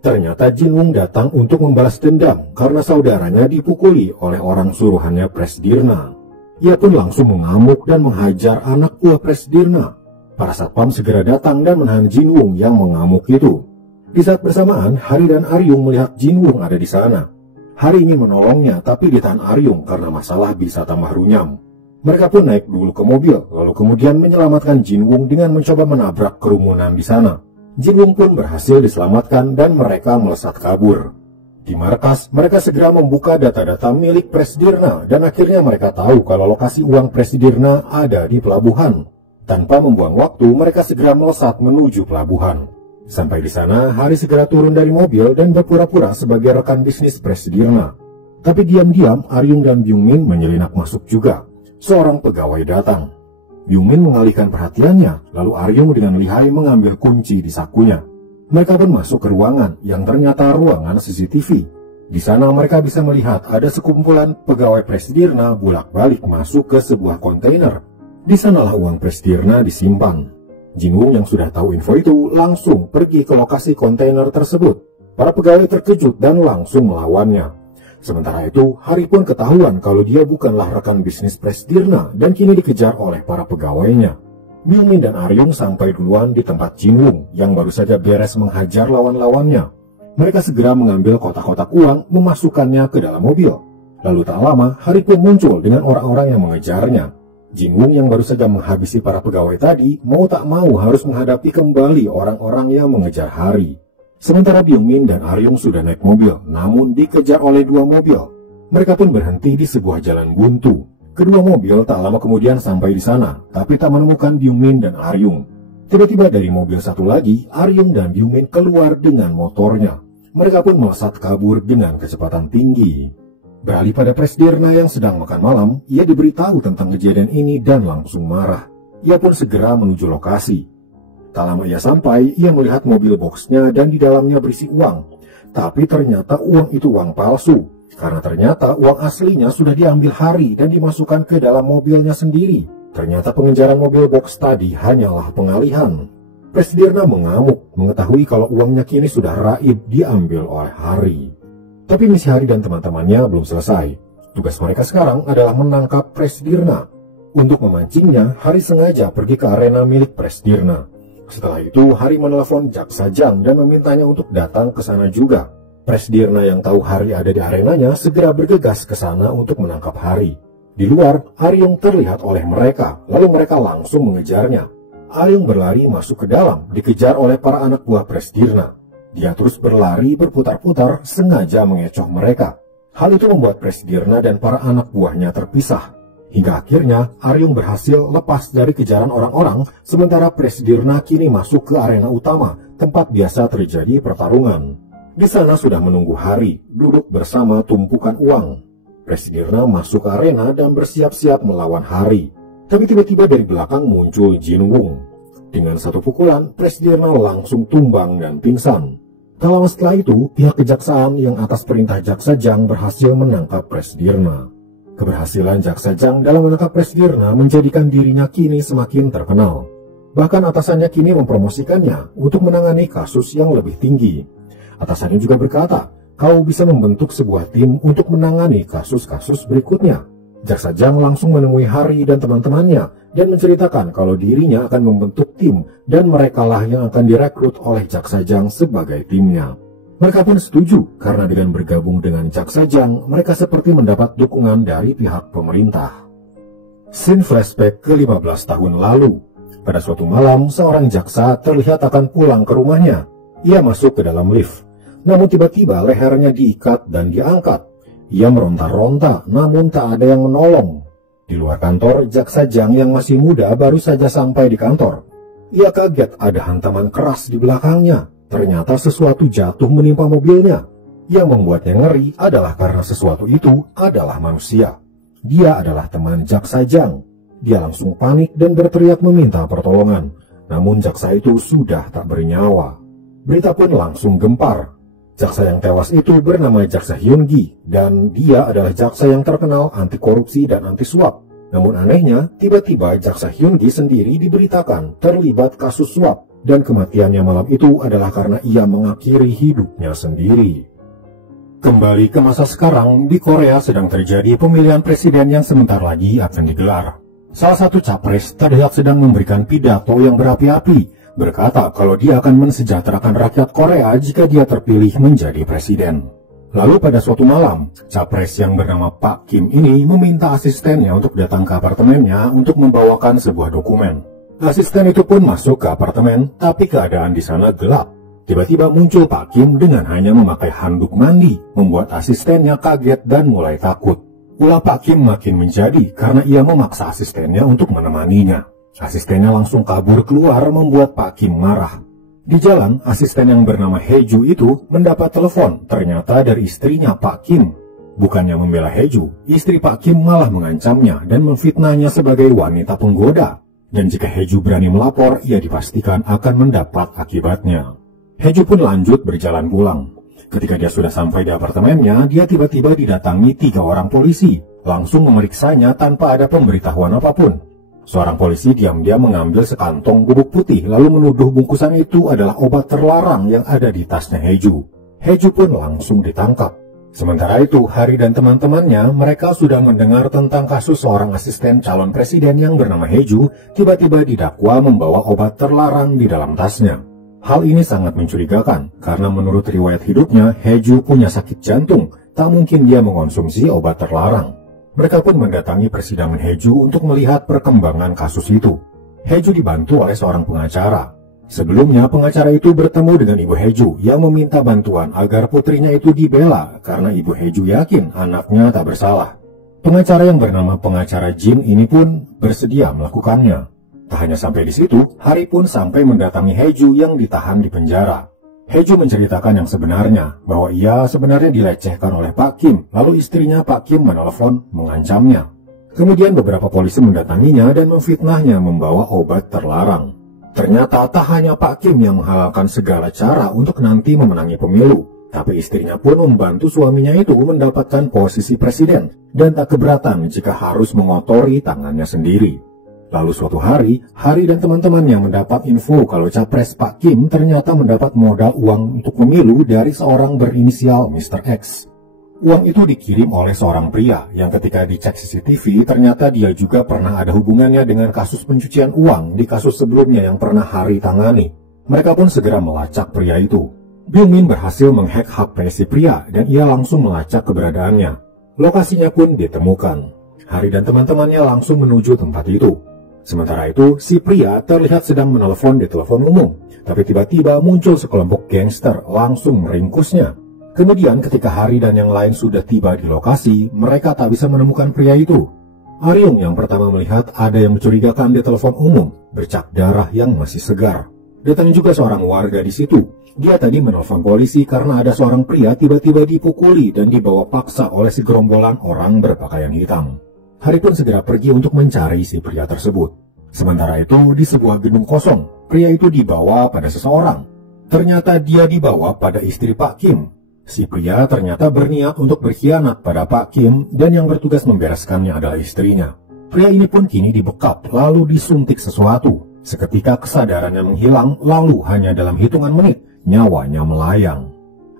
Ternyata Jin Wung datang untuk membalas dendam karena saudaranya dipukuli oleh orang suruhannya Presdirna. Ia pun langsung mengamuk dan menghajar anak buah Presdirna. Para satpam segera datang dan menahan Jinwoo yang mengamuk itu. Di saat bersamaan, Hari dan Aryung melihat Jinwoo ada di sana. Hari ingin menolongnya, tapi ditahan Aryung karena masalah bisa tambah runyam. Mereka pun naik dulu ke mobil, lalu kemudian menyelamatkan Jinwoo dengan mencoba menabrak kerumunan di sana. Jinwoo pun berhasil diselamatkan dan mereka melesat kabur. Di markas, mereka segera membuka data-data milik Presdirna dan akhirnya mereka tahu kalau lokasi uang Presdirna ada di pelabuhan. Tanpa membuang waktu, mereka segera melesat menuju pelabuhan. Sampai di sana, Hari segera turun dari mobil dan berpura-pura sebagai rekan bisnis Presdirna. Tapi diam-diam, Aryung dan Byung-min menyelinap masuk juga. Seorang pegawai datang. Byung-min mengalihkan perhatiannya, lalu Aryung dengan lihai mengambil kunci di sakunya. Mereka pun masuk ke ruangan yang ternyata ruangan CCTV. Di sana mereka bisa melihat ada sekumpulan pegawai Presdirna bolak-balik masuk ke sebuah kontainer. Di sanalah uang Presdirna disimpan. Jinwoo yang sudah tahu info itu langsung pergi ke lokasi kontainer tersebut. Para pegawai terkejut dan langsung melawannya. Sementara itu, Hari pun ketahuan kalau dia bukanlah rekan bisnis Presdirna dan kini dikejar oleh para pegawainya. Byung-min dan Aryung sampai duluan di tempat Jinwoo yang baru saja beres menghajar lawan-lawannya. Mereka segera mengambil kotak-kotak uang, memasukkannya ke dalam mobil. Lalu tak lama, Hari pun muncul dengan orang-orang yang mengejarnya. Jinwoo yang baru saja menghabisi para pegawai tadi, mau tak mau harus menghadapi kembali orang-orang yang mengejar Hari. Sementara Byung-min dan Aryung sudah naik mobil, namun dikejar oleh dua mobil. Mereka pun berhenti di sebuah jalan buntu. Kedua mobil tak lama kemudian sampai di sana, tapi tak menemukan Byung-min dan Aryung. Tiba-tiba dari mobil satu lagi, Aryung dan Byung-min keluar dengan motornya. Mereka pun melesat kabur dengan kecepatan tinggi. Beralih pada Presdirna yang sedang makan malam, ia diberitahu tentang kejadian ini dan langsung marah. Ia pun segera menuju lokasi. Tak lama ia sampai, ia melihat mobil boxnya dan di dalamnya berisi uang. Tapi ternyata uang itu uang palsu. Karena ternyata uang aslinya sudah diambil Hari dan dimasukkan ke dalam mobilnya sendiri. Ternyata pengejaran mobil box tadi hanyalah pengalihan. Presdirna mengamuk mengetahui kalau uangnya kini sudah raib diambil oleh Hari. Tapi misi Hari dan teman-temannya belum selesai. Tugas mereka sekarang adalah menangkap Presdirna. Untuk memancingnya, Hari sengaja pergi ke arena milik Presdirna. Setelah itu, Hari menelepon Jaksa Jang dan memintanya untuk datang ke sana juga. Presdirna yang tahu Hari ada di arenanya segera bergegas ke sana untuk menangkap Hari. Di luar, Aryung terlihat oleh mereka, lalu mereka langsung mengejarnya. Aryung berlari masuk ke dalam, dikejar oleh para anak buah Presdirna. Dia terus berlari berputar-putar, sengaja mengecoh mereka. Hal itu membuat Presdirna dan para anak buahnya terpisah. Hingga akhirnya, Aryung berhasil lepas dari kejaran orang-orang, sementara Presdirna kini masuk ke arena utama, tempat biasa terjadi pertarungan. Di sana sudah menunggu Hari, duduk bersama tumpukan uang. Presdirna masuk ke arena dan bersiap-siap melawan Hari. Tapi tiba-tiba dari belakang muncul Jinwoo. Dengan satu pukulan, Presdirna langsung tumbang dan pingsan. Tak lama setelah itu, pihak kejaksaan yang atas perintah Jaksa Jang berhasil menangkap Presdirna. Keberhasilan Jaksa Jang dalam menangkap Presdirna menjadikan dirinya kini semakin terkenal. Bahkan atasannya kini mempromosikannya untuk menangani kasus yang lebih tinggi. Atasannya juga berkata, kau bisa membentuk sebuah tim untuk menangani kasus-kasus berikutnya. Jaksa Jang langsung menemui Hari dan teman-temannya dan menceritakan kalau dirinya akan membentuk tim dan merekalah yang akan direkrut oleh Jaksa Jang sebagai timnya. Mereka pun setuju karena dengan bergabung dengan Jaksa Jang, mereka seperti mendapat dukungan dari pihak pemerintah. Scene flashback ke 15 tahun lalu. Pada suatu malam, seorang jaksa terlihat akan pulang ke rumahnya. Ia masuk ke dalam lift. Namun tiba-tiba lehernya diikat dan diangkat. Ia meronta-ronta, namun tak ada yang menolong. Di luar kantor, Jaksa Jang yang masih muda baru saja sampai di kantor. Ia kaget ada hantaman keras di belakangnya. Ternyata sesuatu jatuh menimpa mobilnya. Yang membuatnya ngeri adalah karena sesuatu itu adalah manusia. Dia adalah teman Jaksa Jang. Dia langsung panik dan berteriak meminta pertolongan. Namun jaksa itu sudah tak bernyawa. Berita pun langsung gempar. Jaksa yang tewas itu bernama Jaksa Hyun-gi, dan dia adalah jaksa yang terkenal anti korupsi dan anti suap. Namun anehnya, tiba-tiba Jaksa Hyun-gi sendiri diberitakan terlibat kasus suap, dan kematiannya malam itu adalah karena ia mengakhiri hidupnya sendiri. Kembali ke masa sekarang, di Korea sedang terjadi pemilihan presiden yang sebentar lagi akan digelar. Salah satu capres terlihat sedang memberikan pidato yang berapi-api, berkata kalau dia akan mensejahterakan rakyat Korea jika dia terpilih menjadi presiden. Lalu pada suatu malam, capres yang bernama Pak Kim ini meminta asistennya untuk datang ke apartemennya untuk membawakan sebuah dokumen. Asisten itu pun masuk ke apartemen, tapi keadaan di sana gelap. Tiba-tiba muncul Pak Kim dengan hanya memakai handuk mandi, membuat asistennya kaget dan mulai takut. Ulah Pak Kim makin menjadi karena ia memaksa asistennya untuk menemaninya. Asistennya langsung kabur keluar membuat Pak Kim marah. Di jalan, asisten yang bernama Heju itu mendapat telepon, ternyata dari istrinya Pak Kim. Bukannya membela Heju, istri Pak Kim malah mengancamnya dan memfitnahnya sebagai wanita penggoda. Dan jika Heju berani melapor, ia dipastikan akan mendapat akibatnya. Heju pun lanjut berjalan pulang. Ketika dia sudah sampai di apartemennya, dia tiba-tiba didatangi 3 orang polisi, langsung memeriksanya tanpa ada pemberitahuan apapun. Seorang polisi diam-diam mengambil sekantong bubuk putih, lalu menuduh bungkusan itu adalah obat terlarang yang ada di tasnya Heju. Heju pun langsung ditangkap. Sementara itu, Hari dan teman-temannya, mereka sudah mendengar tentang kasus seorang asisten calon presiden yang bernama Heju, tiba-tiba didakwa membawa obat terlarang di dalam tasnya. Hal ini sangat mencurigakan, karena menurut riwayat hidupnya, Heju punya sakit jantung, tak mungkin dia mengonsumsi obat terlarang. Mereka pun mendatangi persidangan Heju untuk melihat perkembangan kasus itu. Heju dibantu oleh seorang pengacara. Sebelumnya, pengacara itu bertemu dengan Ibu Heju yang meminta bantuan agar putrinya itu dibela, karena Ibu Heju yakin anaknya tak bersalah. Pengacara yang bernama pengacara Jin ini pun bersedia melakukannya. Tak hanya sampai di situ, Hari pun sampai mendatangi Heju yang ditahan di penjara. Heju menceritakan yang sebenarnya, bahwa ia sebenarnya dilecehkan oleh Pak Kim, lalu istrinya Pak Kim menelepon mengancamnya. Kemudian beberapa polisi mendatanginya dan memfitnahnya membawa obat terlarang. Ternyata tak hanya Pak Kim yang menghalalkan segala cara untuk nanti memenangi pemilu, tapi istrinya pun membantu suaminya itu mendapatkan posisi presiden, dan tak keberatan jika harus mengotori tangannya sendiri. Lalu suatu hari, Hari dan teman-temannya mendapat info kalau capres Pak Kim ternyata mendapat modal uang untuk pemilu dari seorang berinisial Mr. X. Uang itu dikirim oleh seorang pria yang ketika dicek CCTV ternyata dia juga pernah ada hubungannya dengan kasus pencucian uang di kasus sebelumnya yang pernah Hari tangani. Mereka pun segera melacak pria itu. Byung-min berhasil menghack HP si pria dan ia langsung melacak keberadaannya. Lokasinya pun ditemukan. Hari dan teman-temannya langsung menuju tempat itu. Sementara itu, si pria terlihat sedang menelepon di telepon umum, tapi tiba-tiba muncul sekelompok gangster langsung meringkusnya. Kemudian ketika Hari dan yang lain sudah tiba di lokasi, mereka tak bisa menemukan pria itu. Aryung yang pertama melihat ada yang mencurigakan di telepon umum, bercak darah yang masih segar. Datang juga seorang warga di situ. Dia tadi menelpon polisi karena ada seorang pria tiba-tiba dipukuli dan dibawa paksa oleh segerombolan orang berpakaian hitam. Hari pun segera pergi untuk mencari si pria tersebut. Sementara itu, di sebuah gedung kosong, pria itu dibawa pada seseorang. Ternyata dia dibawa pada istri Pak Kim. Si pria ternyata berniat untuk berkhianat pada Pak Kim dan yang bertugas membereskannya adalah istrinya. Pria ini pun kini dibekap lalu disuntik sesuatu. Seketika kesadarannya menghilang, lalu hanya dalam hitungan menit, nyawanya melayang.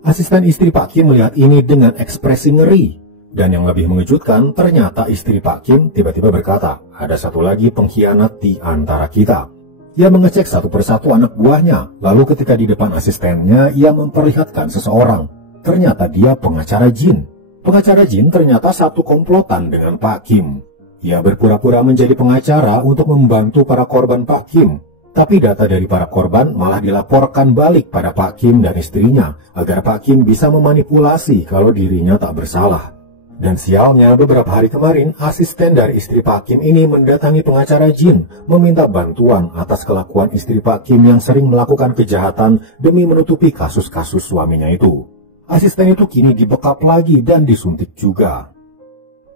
Asisten istri Pak Kim melihat ini dengan ekspresi ngeri. Dan yang lebih mengejutkan, ternyata istri Pak Kim tiba-tiba berkata, ada satu lagi pengkhianat di antara kita. Ia mengecek satu persatu anak buahnya, lalu ketika di depan asistennya, ia memperlihatkan seseorang. Ternyata dia pengacara Jin. Pengacara Jin ternyata satu komplotan dengan Pak Kim. Ia berpura-pura menjadi pengacara untuk membantu para korban Pak Kim. Tapi data dari para korban malah dilaporkan balik pada Pak Kim dan istrinya, agar Pak Kim bisa memanipulasi kalau dirinya tak bersalah. Dan sialnya, beberapa hari kemarin, asisten dari istri Pak Kim ini mendatangi pengacara Jin, meminta bantuan atas kelakuan istri Pak Kim yang sering melakukan kejahatan demi menutupi kasus-kasus suaminya itu. Asisten itu kini dibekap lagi dan disuntik juga.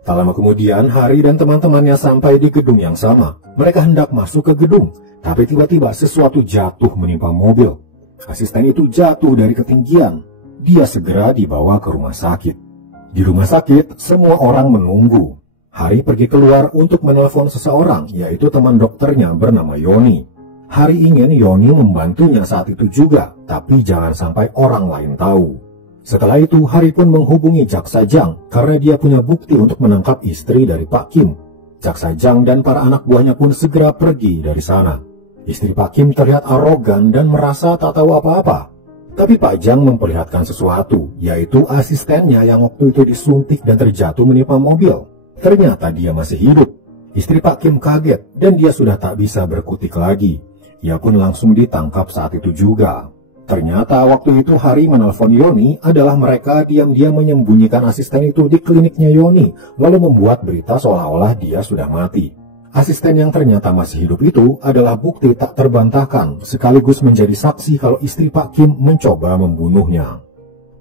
Tak lama kemudian, Hari dan teman-temannya sampai di gedung yang sama. Mereka hendak masuk ke gedung, tapi tiba-tiba sesuatu jatuh menimpa mobil. Asisten itu jatuh dari ketinggian. Dia segera dibawa ke rumah sakit. Di rumah sakit, semua orang menunggu. Hari pergi keluar untuk menelepon seseorang, yaitu teman dokternya bernama Yoni. Hari ingin Yoni membantunya saat itu juga, tapi jangan sampai orang lain tahu. Setelah itu, Hari pun menghubungi Jaksa Jang karena dia punya bukti untuk menangkap istri dari Pak Kim. Jaksa Jang dan para anak buahnya pun segera pergi dari sana. Istri Pak Kim terlihat arogan dan merasa tak tahu apa-apa. Tapi Pak Jang memperlihatkan sesuatu, yaitu asistennya yang waktu itu disuntik dan terjatuh menimpa mobil. Ternyata dia masih hidup. Istri Pak Kim kaget dan dia sudah tak bisa berkutik lagi. Ia pun langsung ditangkap saat itu juga. Ternyata waktu itu Hari menelpon Yoni adalah mereka diam-diam menyembunyikan asisten itu di kliniknya Yoni, lalu membuat berita seolah-olah dia sudah mati. Asisten yang ternyata masih hidup itu adalah bukti tak terbantahkan, sekaligus menjadi saksi kalau istri Pak Kim mencoba membunuhnya.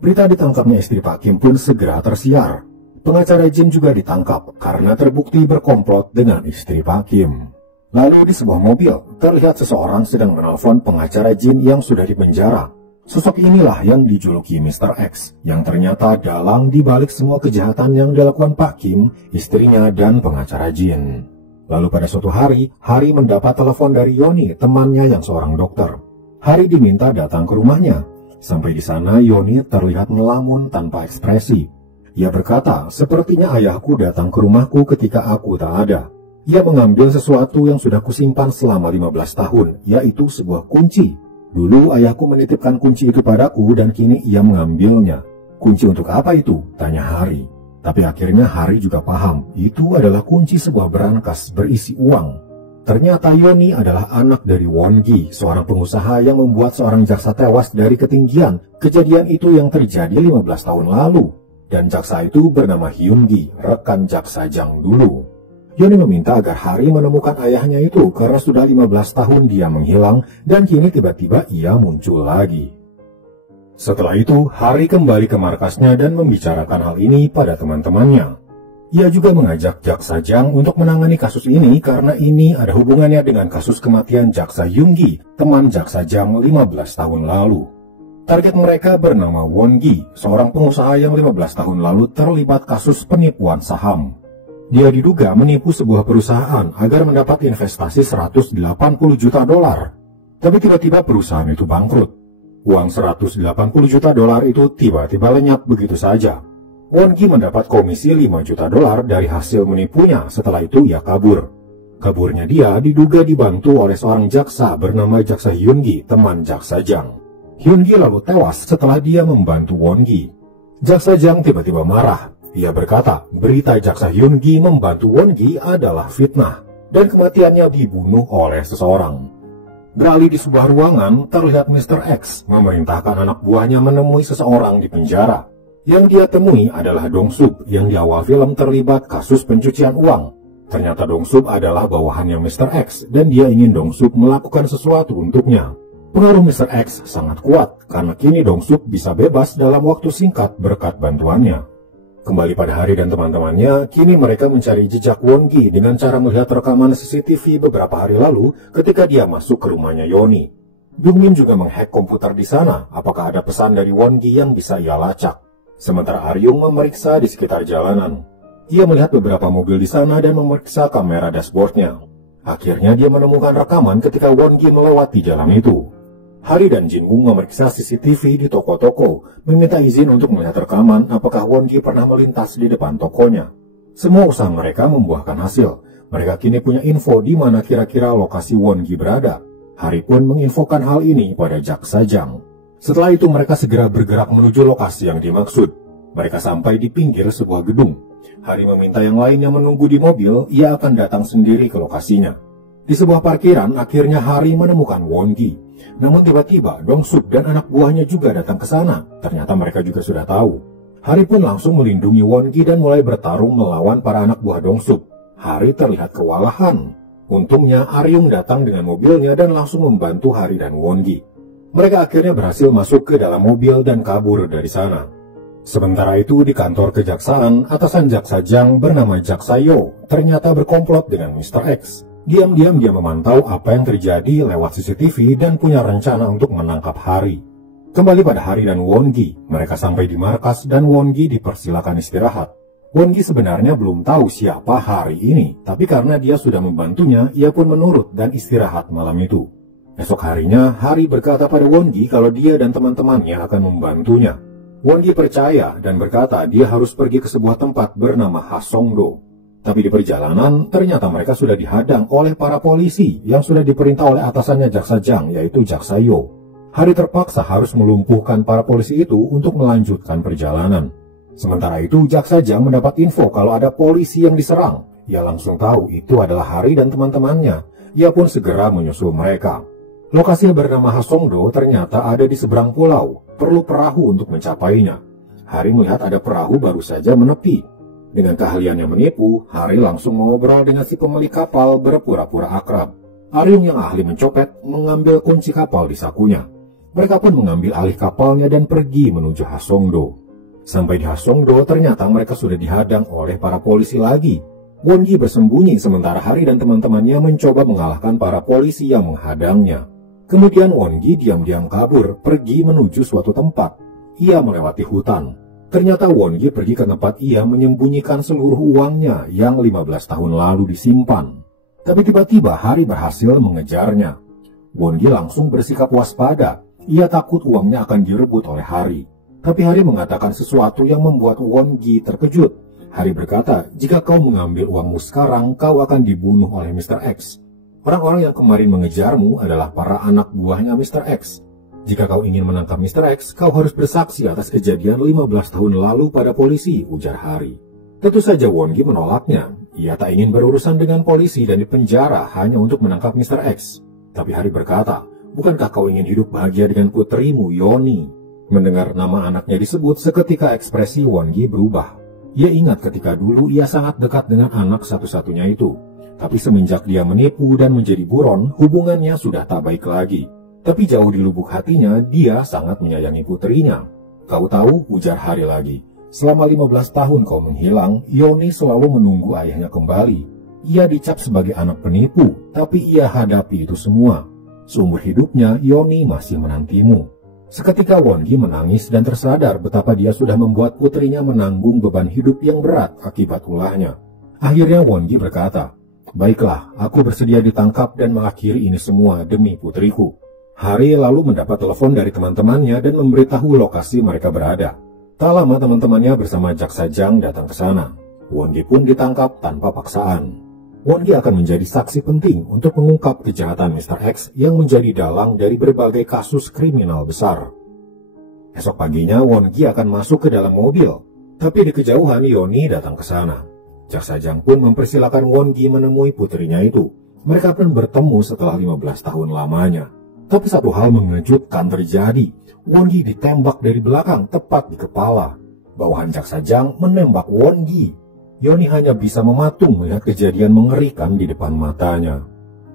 Berita ditangkapnya istri Pak Kim pun segera tersiar. Pengacara Jin juga ditangkap karena terbukti berkomplot dengan istri Pak Kim. Lalu di sebuah mobil, terlihat seseorang sedang menelpon pengacara Jin yang sudah dipenjara. Sosok inilah yang dijuluki Mr. X, yang ternyata dalang dibalik semua kejahatan yang dilakukan Pak Kim, istrinya, dan pengacara Jin. Lalu pada suatu hari, Hari mendapat telepon dari Yoni, temannya yang seorang dokter. Hari diminta datang ke rumahnya. Sampai di sana, Yoni terlihat melamun tanpa ekspresi. Ia berkata, sepertinya ayahku datang ke rumahku ketika aku tak ada. Ia mengambil sesuatu yang sudah kusimpan selama 15 tahun, yaitu sebuah kunci. Dulu ayahku menitipkan kunci itu padaku dan kini ia mengambilnya. Kunci untuk apa itu? Tanya Hari. Tapi akhirnya Hari juga paham, itu adalah kunci sebuah berangkas berisi uang. Ternyata Yoni adalah anak dari Won Gi, seorang pengusaha yang membuat seorang jaksa tewas dari ketinggian. Kejadian itu yang terjadi 15 tahun lalu. Dan jaksa itu bernama Hyun Gi, rekan Jaksa Jang dulu. Yoni meminta agar Hari menemukan ayahnya itu karena sudah 15 tahun dia menghilang dan kini tiba-tiba ia muncul lagi. Setelah itu, Hari kembali ke markasnya dan membicarakan hal ini pada teman-temannya. Ia juga mengajak Jaksa Jang untuk menangani kasus ini karena ini ada hubungannya dengan kasus kematian Jaksa Yoongi, teman Jaksa Jang 15 tahun lalu. Target mereka bernama Won Gi, seorang pengusaha yang 15 tahun lalu terlibat kasus penipuan saham. Dia diduga menipu sebuah perusahaan agar mendapat investasi 180 juta dolar. Tapi tiba-tiba perusahaan itu bangkrut. Uang 180 juta dolar itu tiba-tiba lenyap begitu saja. Won Gi mendapat komisi 5 juta dolar dari hasil menipunya, setelah itu ia kabur. Kaburnya dia diduga dibantu oleh seorang jaksa bernama Jaksa Hyun Gi, teman Jaksa Jang. Hyun Gi lalu tewas setelah dia membantu Won Gi. Jaksa Jang tiba-tiba marah. Ia berkata, berita Jaksa Hyun Gi membantu Won Gi adalah fitnah, dan kematiannya dibunuh oleh seseorang. Beralih di sebuah ruangan, terlihat Mr. X memerintahkan anak buahnya menemui seseorang di penjara. Yang dia temui adalah Dong Sup, yang di awal film terlibat kasus pencucian uang. Ternyata Dong Sup adalah bawahannya Mr. X, dan dia ingin Dong Sup melakukan sesuatu untuknya. Pengaruh Mr. X sangat kuat, karena kini Dong Sup bisa bebas dalam waktu singkat berkat bantuannya. Kembali pada Hari dan teman-temannya, kini mereka mencari jejak Won Gi dengan cara melihat rekaman CCTV beberapa hari lalu ketika dia masuk ke rumahnya Yoni. Dungmin juga menghack komputer di sana, apakah ada pesan dari Won Gi yang bisa ia lacak. Sementara Aryung memeriksa di sekitar jalanan. Ia melihat beberapa mobil di sana dan memeriksa kamera dashboardnya. Akhirnya dia menemukan rekaman ketika Won Gi melewati jalan itu. Hari dan Jin Woo memeriksa CCTV di toko-toko, meminta izin untuk melihat rekaman apakah Won Gi pernah melintas di depan tokonya. Semua usaha mereka membuahkan hasil. Mereka kini punya info di mana kira-kira lokasi Won Gi berada. Hari pun menginfokan hal ini pada Jaksa Jang. Setelah itu mereka segera bergerak menuju lokasi yang dimaksud. Mereka sampai di pinggir sebuah gedung. Hari meminta yang lainnya menunggu di mobil, ia akan datang sendiri ke lokasinya. Di sebuah parkiran, akhirnya Hari menemukan Won Gi. Namun tiba-tiba Dong Sup dan anak buahnya juga datang ke sana. Ternyata mereka juga sudah tahu. Hari pun langsung melindungi Won Gi dan mulai bertarung melawan para anak buah Dong Sup. Hari terlihat kewalahan. Untungnya Aryung datang dengan mobilnya dan langsung membantu Hari dan Won Gi. Mereka akhirnya berhasil masuk ke dalam mobil dan kabur dari sana. Sementara itu di kantor kejaksaan, atasan Jaksa Jang bernama Jaksa Yo ternyata berkomplot dengan Mr. X. Diam-diam dia memantau apa yang terjadi lewat CCTV dan punya rencana untuk menangkap Hari. Kembali pada Hari dan Won Gi, mereka sampai di markas dan Won Gi dipersilakan istirahat. Won Gi sebenarnya belum tahu siapa Hari ini, tapi karena dia sudah membantunya, ia pun menurut dan istirahat malam itu. Esok harinya, Hari berkata pada Won Gi kalau dia dan teman-temannya akan membantunya. Won-gi percaya dan berkata dia harus pergi ke sebuah tempat bernama Ha-song-do. Tapi di perjalanan, ternyata mereka sudah dihadang oleh para polisi yang sudah diperintah oleh atasannya Jaksa Jang, yaitu Jaksa Yo. Hari terpaksa harus melumpuhkan para polisi itu untuk melanjutkan perjalanan. Sementara itu, Jaksa Jang mendapat info kalau ada polisi yang diserang. Ia langsung tahu itu adalah Hari dan teman-temannya. Ia pun segera menyusul mereka. Lokasi yang bernama Ha-song-do ternyata ada di seberang pulau. Perlu perahu untuk mencapainya. Hari melihat ada perahu baru saja menepi. Dengan keahliannya menipu, Hari langsung mengobrol dengan si pemilik kapal berpura-pura akrab. Aryung yang ahli mencopet mengambil kunci kapal di sakunya. Mereka pun mengambil alih kapalnya dan pergi menuju Ha-song-do. Sampai di Ha-song-do ternyata mereka sudah dihadang oleh para polisi lagi. Won-gi bersembunyi sementara Hari dan teman-temannya mencoba mengalahkan para polisi yang menghadangnya. Kemudian Won-gi diam-diam kabur pergi menuju suatu tempat. Ia melewati hutan. Ternyata Won-gi pergi ke tempat ia menyembunyikan seluruh uangnya yang 15 tahun lalu disimpan. Tapi tiba-tiba Hari berhasil mengejarnya. Won-gi langsung bersikap waspada. Ia takut uangnya akan direbut oleh Hari. Tapi Hari mengatakan sesuatu yang membuat Won-gi terkejut. Hari berkata, jika kau mengambil uangmu sekarang, kau akan dibunuh oleh Mr. X. Orang-orang yang kemarin mengejarmu adalah para anak buahnya Mr. X. Jika kau ingin menangkap Mr. X, kau harus bersaksi atas kejadian 15 tahun lalu pada polisi, ujar Hari. Tentu saja Won-gi menolaknya. Ia tak ingin berurusan dengan polisi dan dipenjara hanya untuk menangkap Mr. X. Tapi Hari berkata, bukankah kau ingin hidup bahagia dengan putrimu, Yoni? Mendengar nama anaknya disebut, seketika ekspresi Won-gi berubah. Ia ingat ketika dulu ia sangat dekat dengan anak satu-satunya itu. Tapi semenjak dia menipu dan menjadi buron, hubungannya sudah tak baik lagi. Tapi jauh di lubuk hatinya, dia sangat menyayangi putrinya. Kau tahu, ujar Hari lagi, selama 15 tahun kau menghilang, Yoni selalu menunggu ayahnya kembali. Ia dicap sebagai anak penipu, tapi ia hadapi itu semua. Seumur hidupnya, Yoni masih menantimu. Seketika Won-gi menangis dan tersadar betapa dia sudah membuat putrinya menanggung beban hidup yang berat akibat ulahnya. Akhirnya Won-gi berkata, baiklah, aku bersedia ditangkap dan mengakhiri ini semua demi putriku. Hari lalu mendapat telepon dari teman-temannya dan memberitahu lokasi mereka berada. Tak lama teman-temannya bersama Jaksa Jang datang ke sana. Won-gi pun ditangkap tanpa paksaan. Won-gi akan menjadi saksi penting untuk mengungkap kejahatan Mr. X yang menjadi dalang dari berbagai kasus kriminal besar. Esok paginya Won-gi akan masuk ke dalam mobil, tapi di kejauhan Yoni datang ke sana. Jaksa Jang pun mempersilakan Won-gi menemui putrinya itu. Mereka pun bertemu setelah 15 tahun lamanya. Tapi satu hal mengejutkan terjadi. Won-gi ditembak dari belakang tepat di kepala. Bawahan Jaksa Jang menembak Won-gi. Yoni hanya bisa mematung melihat kejadian mengerikan di depan matanya.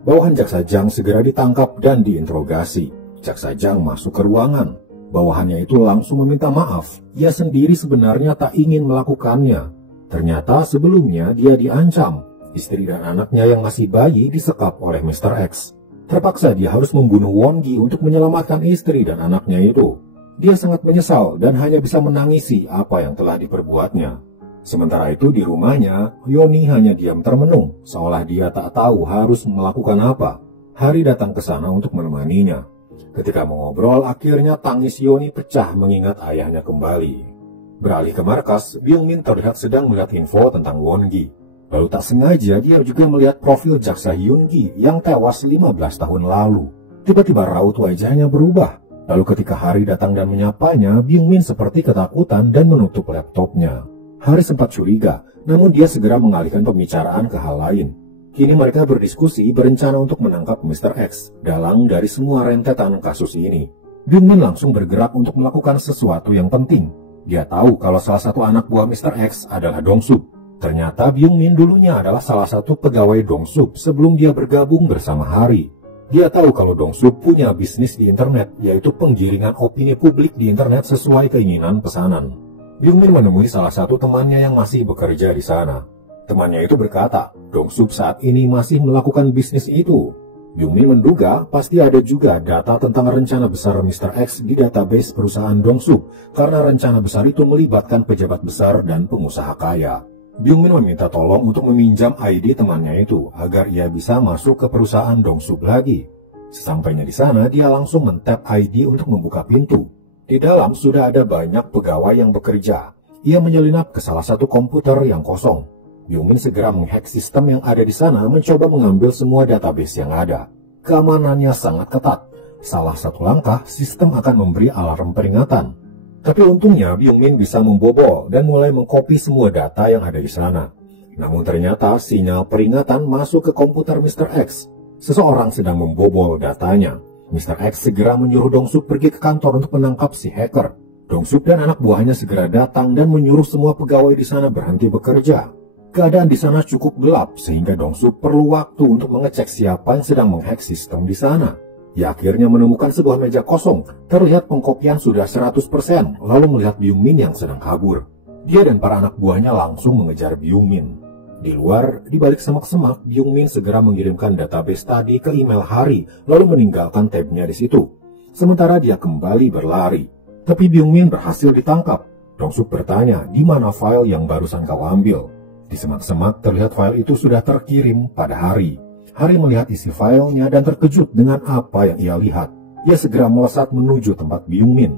Bawahan Jaksa Jang segera ditangkap dan diinterogasi. Jaksa Jang masuk ke ruangan. Bawahannya itu langsung meminta maaf. Ia sendiri sebenarnya tak ingin melakukannya. Ternyata sebelumnya dia diancam. Istri dan anaknya yang masih bayi disekap oleh Mr. X. Terpaksa dia harus membunuh Won-gi untuk menyelamatkan istri dan anaknya itu. Dia sangat menyesal dan hanya bisa menangisi apa yang telah diperbuatnya. Sementara itu di rumahnya, Yoni hanya diam termenung, seolah dia tak tahu harus melakukan apa. Hari datang ke sana untuk menemaninya. Ketika mengobrol, akhirnya tangis Yoni pecah mengingat ayahnya kembali. Beralih ke markas, Byung-min terlihat sedang melihat info tentang Won-gi. Lalu tak sengaja dia juga melihat profil Jaksa Hyun-gi yang tewas 15 tahun lalu. Tiba-tiba raut wajahnya berubah. Lalu ketika Hari datang dan menyapanya, Byung-min seperti ketakutan dan menutup laptopnya. Hari sempat curiga, namun dia segera mengalihkan pembicaraan ke hal lain. Kini mereka berdiskusi berencana untuk menangkap Mr. X, dalang dari semua rentetan kasus ini. Byung-min langsung bergerak untuk melakukan sesuatu yang penting. Dia tahu kalau salah satu anak buah Mr. X adalah Dong-sup. Ternyata Byung-min dulunya adalah salah satu pegawai Dong-sup sebelum dia bergabung bersama Hari. Dia tahu kalau Dong-sup punya bisnis di internet, yaitu penggiringan opini publik di internet sesuai keinginan pesanan. Byung-min menemui salah satu temannya yang masih bekerja di sana. Temannya itu berkata, Dong-sup saat ini masih melakukan bisnis itu. Byung-min menduga pasti ada juga data tentang rencana besar Mr. X di database perusahaan Dong-sup, karena rencana besar itu melibatkan pejabat besar dan pengusaha kaya. Byung-min meminta tolong untuk meminjam ID temannya itu agar ia bisa masuk ke perusahaan Dong-sup lagi. Sesampainya di sana, dia langsung men-tap ID untuk membuka pintu. Di dalam sudah ada banyak pegawai yang bekerja. Ia menyelinap ke salah satu komputer yang kosong. Byung-min segera menghack sistem yang ada di sana, mencoba mengambil semua database yang ada. Keamanannya sangat ketat. Salah satu langkah, sistem akan memberi alarm peringatan. Tapi untungnya Byung-min bisa membobol dan mulai mengcopy semua data yang ada di sana. Namun ternyata sinyal peringatan masuk ke komputer Mr. X. Seseorang sedang membobol datanya. Mr. X segera menyuruh Dong-suk pergi ke kantor untuk menangkap si hacker. Dong-suk dan anak buahnya segera datang dan menyuruh semua pegawai di sana berhenti bekerja. Keadaan di sana cukup gelap sehingga Dong-suk perlu waktu untuk mengecek siapa yang sedang menghack sistem di sana. Ia akhirnya menemukan sebuah meja kosong. Terlihat pengkopian sudah 100%, lalu melihat Byung-min yang sedang kabur. Dia dan para anak buahnya langsung mengejar Byung-min. Di luar, di balik semak-semak, Byung-min segera mengirimkan database tadi ke email Hari, lalu meninggalkan tabnya di situ. Sementara dia kembali berlari. Tapi Byung-min berhasil ditangkap. Dong-suk bertanya, di mana file yang barusan kau ambil? Di semak-semak terlihat file itu sudah terkirim pada Hari. Hari melihat isi filenya dan terkejut dengan apa yang ia lihat. Ia segera melesat menuju tempat Byung-min.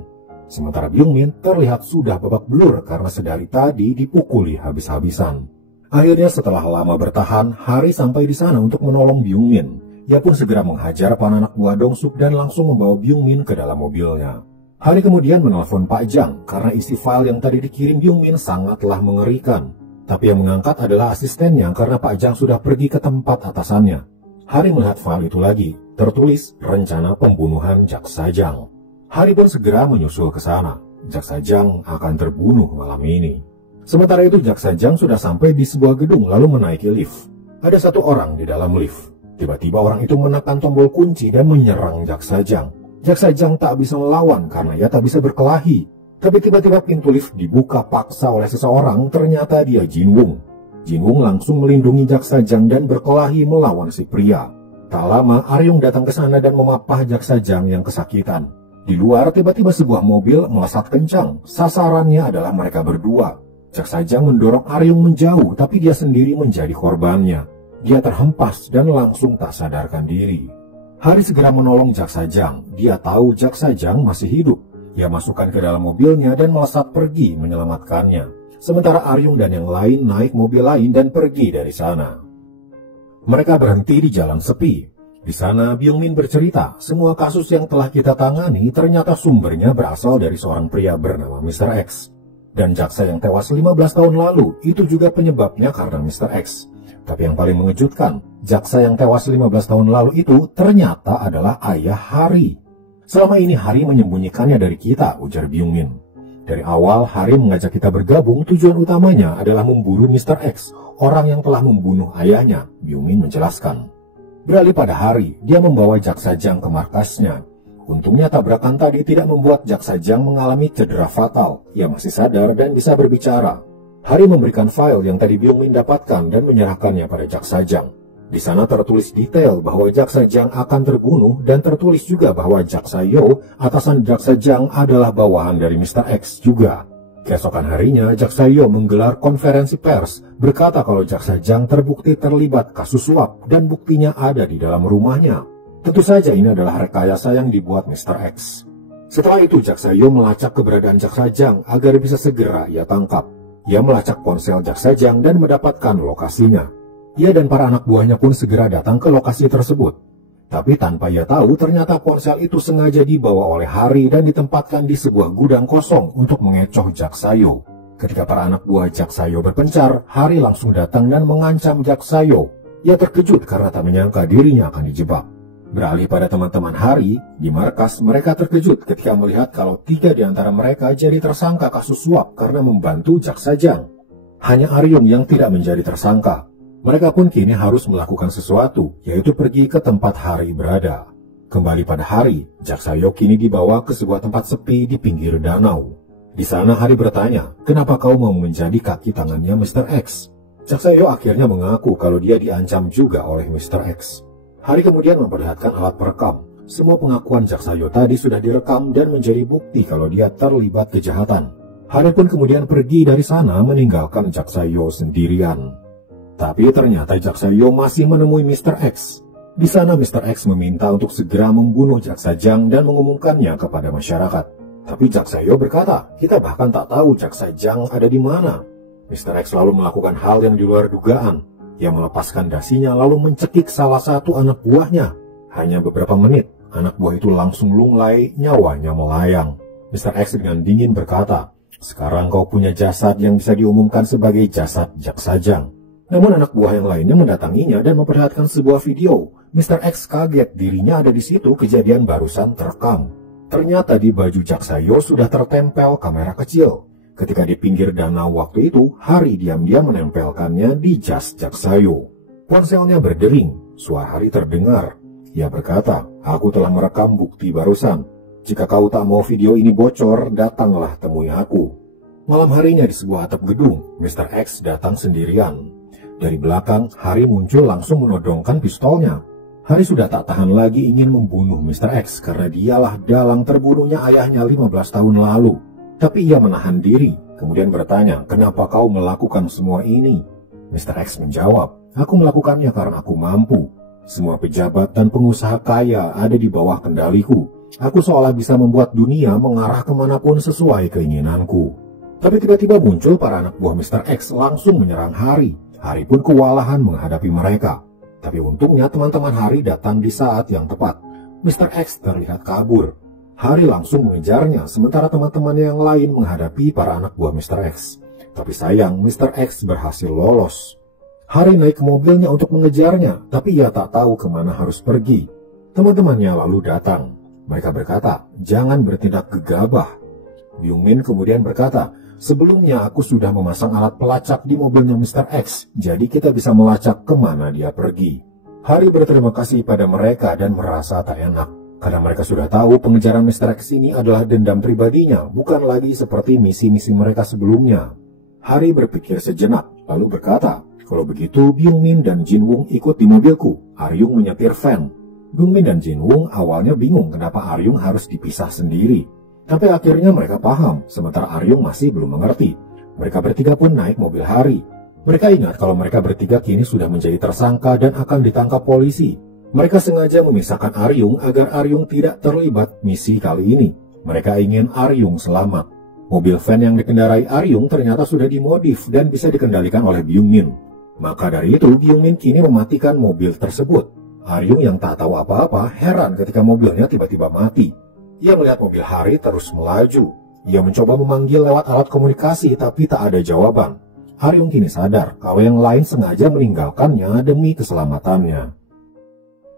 Sementara Byung-min terlihat sudah babak belur karena sedari tadi dipukuli habis-habisan. Akhirnya setelah lama bertahan, Hari sampai di sana untuk menolong Byung-min. Ia pun segera menghajar para anak buah Dong-suk dan langsung membawa Byung-min ke dalam mobilnya. Hari kemudian menelpon Pak Jang karena isi file yang tadi dikirim Byung-min sangatlah mengerikan. Tapi yang mengangkat adalah asistennya karena Pak Jang sudah pergi ke tempat atasannya. Hari melihat file itu lagi, tertulis rencana pembunuhan Jaksa Jang. Hari pun segera menyusul ke sana. Jaksa Jang akan terbunuh malam ini. Sementara itu Jaksa Jang sudah sampai di sebuah gedung lalu menaiki lift. Ada satu orang di dalam lift. Tiba-tiba orang itu menekan tombol kunci dan menyerang Jaksa Jang. Jaksa Jang tak bisa melawan karena ia tak bisa berkelahi. Tapi tiba-tiba pintu lift dibuka paksa oleh seseorang, ternyata dia Jin Wung. Jin Wung langsung melindungi Jaksa Jang dan berkelahi melawan si pria. Tak lama Aryung datang ke sana dan memapah Jaksa Jang yang kesakitan. Di luar tiba-tiba sebuah mobil melesat kencang. Sasarannya adalah mereka berdua. Jaksa Jang mendorong Aryung menjauh, tapi dia sendiri menjadi korbannya. Dia terhempas dan langsung tak sadarkan diri. Hari segera menolong Jaksa Jang. Dia tahu Jaksa Jang masih hidup. Ia masukkan ke dalam mobilnya dan melesat pergi menyelamatkannya. Sementara Aryung dan yang lain naik mobil lain dan pergi dari sana. Mereka berhenti di jalan sepi. Di sana Byung-min bercerita, semua kasus yang telah kita tangani ternyata sumbernya berasal dari seorang pria bernama Mr. X. Dan jaksa yang tewas 15 tahun lalu, itu juga penyebabnya karena Mr. X. Tapi yang paling mengejutkan, jaksa yang tewas 15 tahun lalu itu ternyata adalah ayah Hari. Selama ini Hari menyembunyikannya dari kita, ujar Byung-min. Dari awal Hari mengajak kita bergabung, tujuan utamanya adalah memburu Mr. X, orang yang telah membunuh ayahnya, Byung-min menjelaskan. Beralih pada Hari, dia membawa Jaksa Jang ke markasnya. Untungnya tabrakan tadi tidak membuat Jaksa Jang mengalami cedera fatal. Ia masih sadar dan bisa berbicara. Hari memberikan file yang tadi Byung-min dapatkan dan menyerahkannya pada Jaksa Jang. Di sana tertulis detail bahwa Jaksa Jang akan terbunuh dan tertulis juga bahwa Jaksa Yo, atasan Jaksa Jang, adalah bawahan dari Mr. X juga. Keesokan harinya, Jaksa Yo menggelar konferensi pers, berkata kalau Jaksa Jang terbukti terlibat kasus suap dan buktinya ada di dalam rumahnya. Tentu saja ini adalah rekayasa yang dibuat Mr. X. Setelah itu Jaksa Yo melacak keberadaan Jaksa Jang agar bisa segera ia tangkap. Ia melacak ponsel Jaksa Jang dan mendapatkan lokasinya. Ia dan para anak buahnya pun segera datang ke lokasi tersebut. Tapi tanpa ia tahu ternyata ponsel itu sengaja dibawa oleh Hari dan ditempatkan di sebuah gudang kosong untuk mengecoh Jaksa Yo. Ketika para anak buah Jaksa Yo berpencar, Hari langsung datang dan mengancam Jaksa Yo. Ia terkejut karena tak menyangka dirinya akan dijebak. Beralih pada teman-teman Hari, di markas mereka terkejut ketika melihat kalau 3 di antara mereka jadi tersangka kasus suap karena membantu Jaksa Jang. Hanya Aryung yang tidak menjadi tersangka. Mereka pun kini harus melakukan sesuatu, yaitu pergi ke tempat Hari berada. Kembali pada Hari, Jaksa Yo kini dibawa ke sebuah tempat sepi di pinggir danau. Di sana Hari bertanya, kenapa kau mau menjadi kaki tangannya Mr. X? Jaksa Yo akhirnya mengaku kalau dia diancam juga oleh Mr. X. Hari kemudian memperlihatkan alat perekam. Semua pengakuan Jaksa Yo tadi sudah direkam dan menjadi bukti kalau dia terlibat kejahatan. Hari pun kemudian pergi dari sana meninggalkan Jaksa Yo sendirian. Tapi ternyata Jaksa Yo masih menemui Mr. X. Di sana Mr. X meminta untuk segera membunuh Jaksa Jang dan mengumumkannya kepada masyarakat. Tapi Jaksa Yo berkata, kita bahkan tak tahu Jaksa Jang ada di mana. Mr. X lalu melakukan hal yang di luar dugaan. Ia melepaskan dasinya lalu mencekik salah satu anak buahnya. Hanya beberapa menit, anak buah itu langsung lunglai, nyawanya melayang. Mr. X dengan dingin berkata, sekarang kau punya jasad yang bisa diumumkan sebagai jasad Jaksa Jang. Namun anak buah yang lainnya mendatanginya dan memperlihatkan sebuah video. Mr. X kaget dirinya ada di situ, kejadian barusan terekam. Ternyata di baju Jaksa Yo sudah tertempel kamera kecil. Ketika di pinggir danau waktu itu, Hari diam-diam menempelkannya di jas Jaksa Yo. Ponselnya berdering, suara Hari terdengar. Ia berkata, aku telah merekam bukti barusan. Jika kau tak mau video ini bocor, datanglah temui aku. Malam harinya di sebuah atap gedung, Mr. X datang sendirian. Dari belakang, Hari muncul langsung menodongkan pistolnya. Hari sudah tak tahan lagi ingin membunuh Mr. X karena dialah dalang terbunuhnya ayahnya 15 tahun lalu. Tapi ia menahan diri, kemudian bertanya, kenapa kau melakukan semua ini? Mr. X menjawab, aku melakukannya karena aku mampu. Semua pejabat dan pengusaha kaya ada di bawah kendaliku. Aku seolah bisa membuat dunia mengarah kemanapun sesuai keinginanku. Tapi tiba-tiba muncul para anak buah Mr. X langsung menyerang Hari. Hari pun kewalahan menghadapi mereka. Tapi untungnya teman-teman Hari datang di saat yang tepat. Mr. X terlihat kabur. Hari langsung mengejarnya, sementara teman-temannya yang lain menghadapi para anak buah Mr. X. Tapi sayang, Mr. X berhasil lolos. Hari naik ke mobilnya untuk mengejarnya, tapi ia tak tahu kemana harus pergi. Teman-temannya lalu datang. Mereka berkata, jangan bertindak gegabah. Byung-min kemudian berkata, sebelumnya aku sudah memasang alat pelacak di mobilnya Mr. X, jadi kita bisa melacak kemana dia pergi. Hari berterima kasih pada mereka dan merasa tak enak, karena mereka sudah tahu pengejaran Mr. X ini adalah dendam pribadinya, bukan lagi seperti misi-misi mereka sebelumnya. Hari berpikir sejenak, lalu berkata, kalau begitu Byung-min dan Jin-woong ikut di mobilku, Aryung menyetir van. Byung-min dan Jin-woong awalnya bingung kenapa Aryung harus dipisah sendiri. Tapi akhirnya mereka paham, sementara Aryung masih belum mengerti. Mereka bertiga pun naik mobil Hari. Mereka ingat kalau mereka bertiga kini sudah menjadi tersangka dan akan ditangkap polisi. Mereka sengaja memisahkan Aryung agar Aryung tidak terlibat misi kali ini. Mereka ingin Aryung selamat. Mobil van yang dikendarai Aryung ternyata sudah dimodif dan bisa dikendalikan oleh Byung-min. Maka dari itu Byung-min kini mematikan mobil tersebut. Aryung yang tak tahu apa-apa heran ketika mobilnya tiba-tiba mati. Ia melihat mobil Hari terus melaju. Ia mencoba memanggil lewat alat komunikasi tapi tak ada jawaban. Aryung kini sadar kalau yang lain sengaja meninggalkannya demi keselamatannya.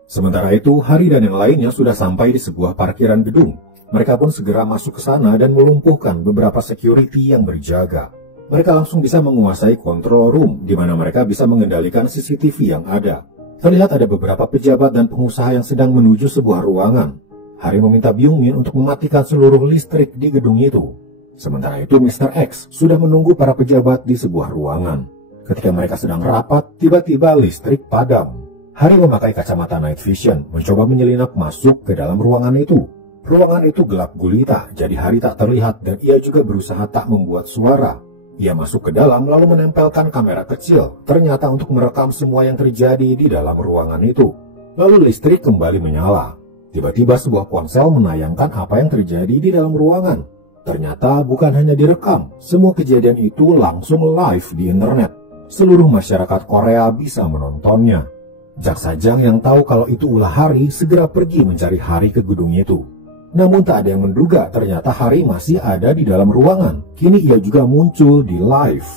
Sementara itu, Hari dan yang lainnya sudah sampai di sebuah parkiran gedung. Mereka pun segera masuk ke sana dan melumpuhkan beberapa security yang berjaga. Mereka langsung bisa menguasai control room di mana mereka bisa mengendalikan CCTV yang ada. Terlihat ada beberapa pejabat dan pengusaha yang sedang menuju sebuah ruangan. Hari meminta Byung-min untuk mematikan seluruh listrik di gedung itu. Sementara itu Mr. X sudah menunggu para pejabat di sebuah ruangan. Ketika mereka sedang rapat, tiba-tiba listrik padam. Hari memakai kacamata night vision, mencoba menyelinap masuk ke dalam ruangan itu. Ruangan itu gelap gulita, jadi Hari tak terlihat dan ia juga berusaha tak membuat suara. Ia masuk ke dalam lalu menempelkan kamera kecil, ternyata untuk merekam semua yang terjadi di dalam ruangan itu. Lalu listrik kembali menyala. Tiba-tiba sebuah ponsel menayangkan apa yang terjadi di dalam ruangan. Ternyata bukan hanya direkam, semua kejadian itu langsung live di internet. Seluruh masyarakat Korea bisa menontonnya. Jaksa Jang yang tahu kalau itu ulah Hari segera pergi mencari Hari ke gedung itu. Namun tak ada yang menduga ternyata Hari masih ada di dalam ruangan. Kini ia juga muncul di live.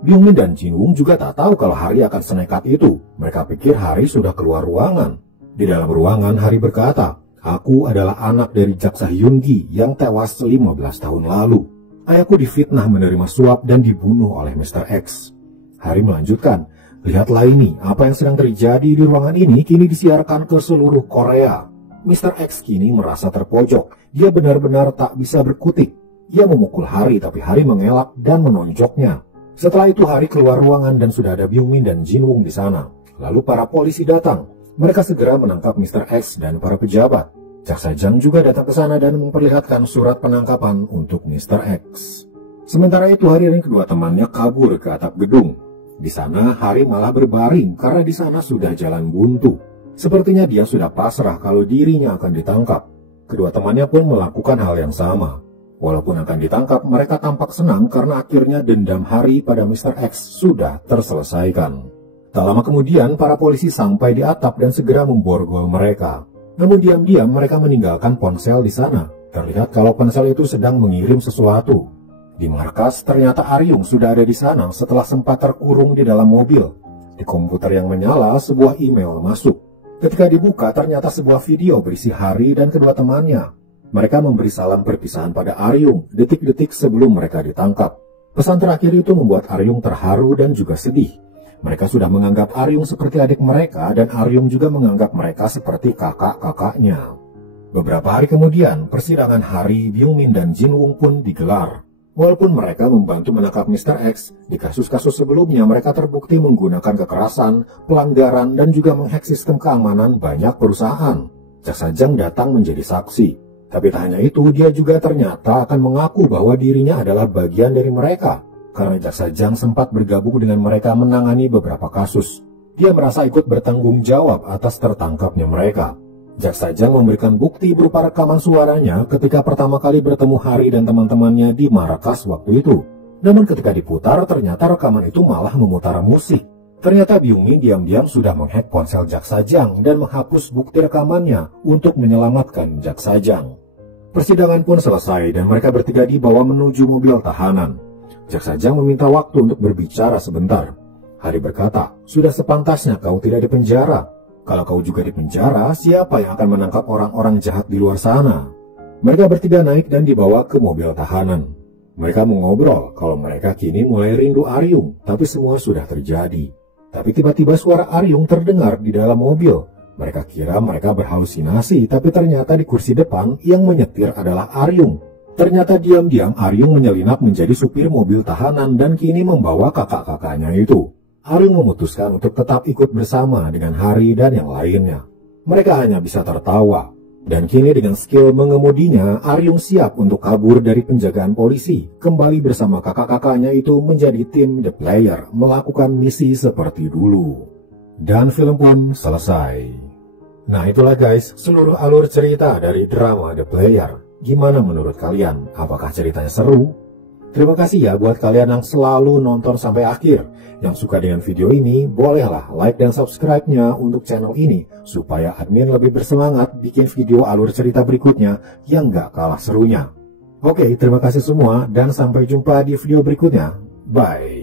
Byung-min dan Jin-woong juga tak tahu kalau Hari akan senekat itu. Mereka pikir Hari sudah keluar ruangan. Di dalam ruangan Hari berkata, aku adalah anak dari Jaksa Hyun-gi yang tewas 15 tahun lalu. Ayahku difitnah menerima suap dan dibunuh oleh Mr. X. Hari melanjutkan, lihatlah ini, apa yang sedang terjadi di ruangan ini kini disiarkan ke seluruh Korea. Mr. X kini merasa terpojok, dia benar-benar tak bisa berkutik. Ia memukul Hari tapi Hari mengelak dan menonjoknya. Setelah itu Hari keluar ruangan dan sudah ada Byung-min dan Jin-woong di sana. Lalu para polisi datang. Mereka segera menangkap Mr. X dan para pejabat. Jaksa Jang juga datang ke sana dan memperlihatkan surat penangkapan untuk Mr. X. Sementara itu Hari dan kedua temannya kabur ke atap gedung. Di sana Hari malah berbaring karena di sana sudah jalan buntu. Sepertinya dia sudah pasrah kalau dirinya akan ditangkap. Kedua temannya pun melakukan hal yang sama. Walaupun akan ditangkap, mereka tampak senang karena akhirnya dendam Hari pada Mr. X sudah terselesaikan. Tak lama kemudian, para polisi sampai di atap dan segera memborgol mereka. Namun diam-diam mereka meninggalkan ponsel di sana. Terlihat kalau ponsel itu sedang mengirim sesuatu. Di markas, ternyata Aryung sudah ada di sana setelah sempat terkurung di dalam mobil. Di komputer yang menyala, sebuah email masuk. Ketika dibuka, ternyata sebuah video berisi Hari dan kedua temannya. Mereka memberi salam perpisahan pada Aryung detik-detik sebelum mereka ditangkap. Pesan terakhir itu membuat Aryung terharu dan juga sedih. Mereka sudah menganggap Aryung seperti adik mereka dan Aryung juga menganggap mereka seperti kakak-kakaknya. Beberapa hari kemudian, persidangan Hari, Byung-min, dan Jin-woong pun digelar. Walaupun mereka membantu menangkap Mr. X, di kasus-kasus sebelumnya mereka terbukti menggunakan kekerasan, pelanggaran, dan juga menghack sistem keamanan banyak perusahaan. Jaksa Jang datang menjadi saksi. Tapi tak hanya itu, dia juga ternyata akan mengaku bahwa dirinya adalah bagian dari mereka. Karena Jaksa Jang sempat bergabung dengan mereka menangani beberapa kasus. Dia merasa ikut bertanggung jawab atas tertangkapnya mereka. Jaksa Jang memberikan bukti berupa rekaman suaranya ketika pertama kali bertemu Hari dan teman-temannya di markas waktu itu. Namun ketika diputar, ternyata rekaman itu malah memutar musik. Ternyata Byung-min diam-diam sudah menghack ponsel Jaksa Jang dan menghapus bukti rekamannya untuk menyelamatkan Jaksa Jang. Persidangan pun selesai dan mereka bertiga dibawa menuju mobil tahanan. Jaksa Jang meminta waktu untuk berbicara sebentar. Hari berkata, sudah sepantasnya kau tidak dipenjara. Kalau kau juga dipenjara, siapa yang akan menangkap orang-orang jahat di luar sana? Mereka bertiga naik dan dibawa ke mobil tahanan. Mereka mengobrol kalau mereka kini mulai rindu Aryung, tapi semua sudah terjadi. Tapi tiba-tiba suara Aryung terdengar di dalam mobil. Mereka kira mereka berhalusinasi, tapi ternyata di kursi depan yang menyetir adalah Aryung. Ternyata diam-diam Aryung menyelinap menjadi supir mobil tahanan dan kini membawa kakak-kakaknya itu. Aryung memutuskan untuk tetap ikut bersama dengan Hari dan yang lainnya. Mereka hanya bisa tertawa. Dan kini dengan skill mengemudinya, Aryung siap untuk kabur dari penjagaan polisi. Kembali bersama kakak-kakaknya itu menjadi tim The Player, melakukan misi seperti dulu. Dan film pun selesai. Nah itulah guys, seluruh alur cerita dari drama The Player. Gimana menurut kalian? Apakah ceritanya seru? Terima kasih ya buat kalian yang selalu nonton sampai akhir. Yang suka dengan video ini, bolehlah like dan subscribe-nya untuk channel ini, supaya admin lebih bersemangat bikin video alur cerita berikutnya yang gak kalah serunya. Oke, terima kasih semua dan sampai jumpa di video berikutnya. Bye.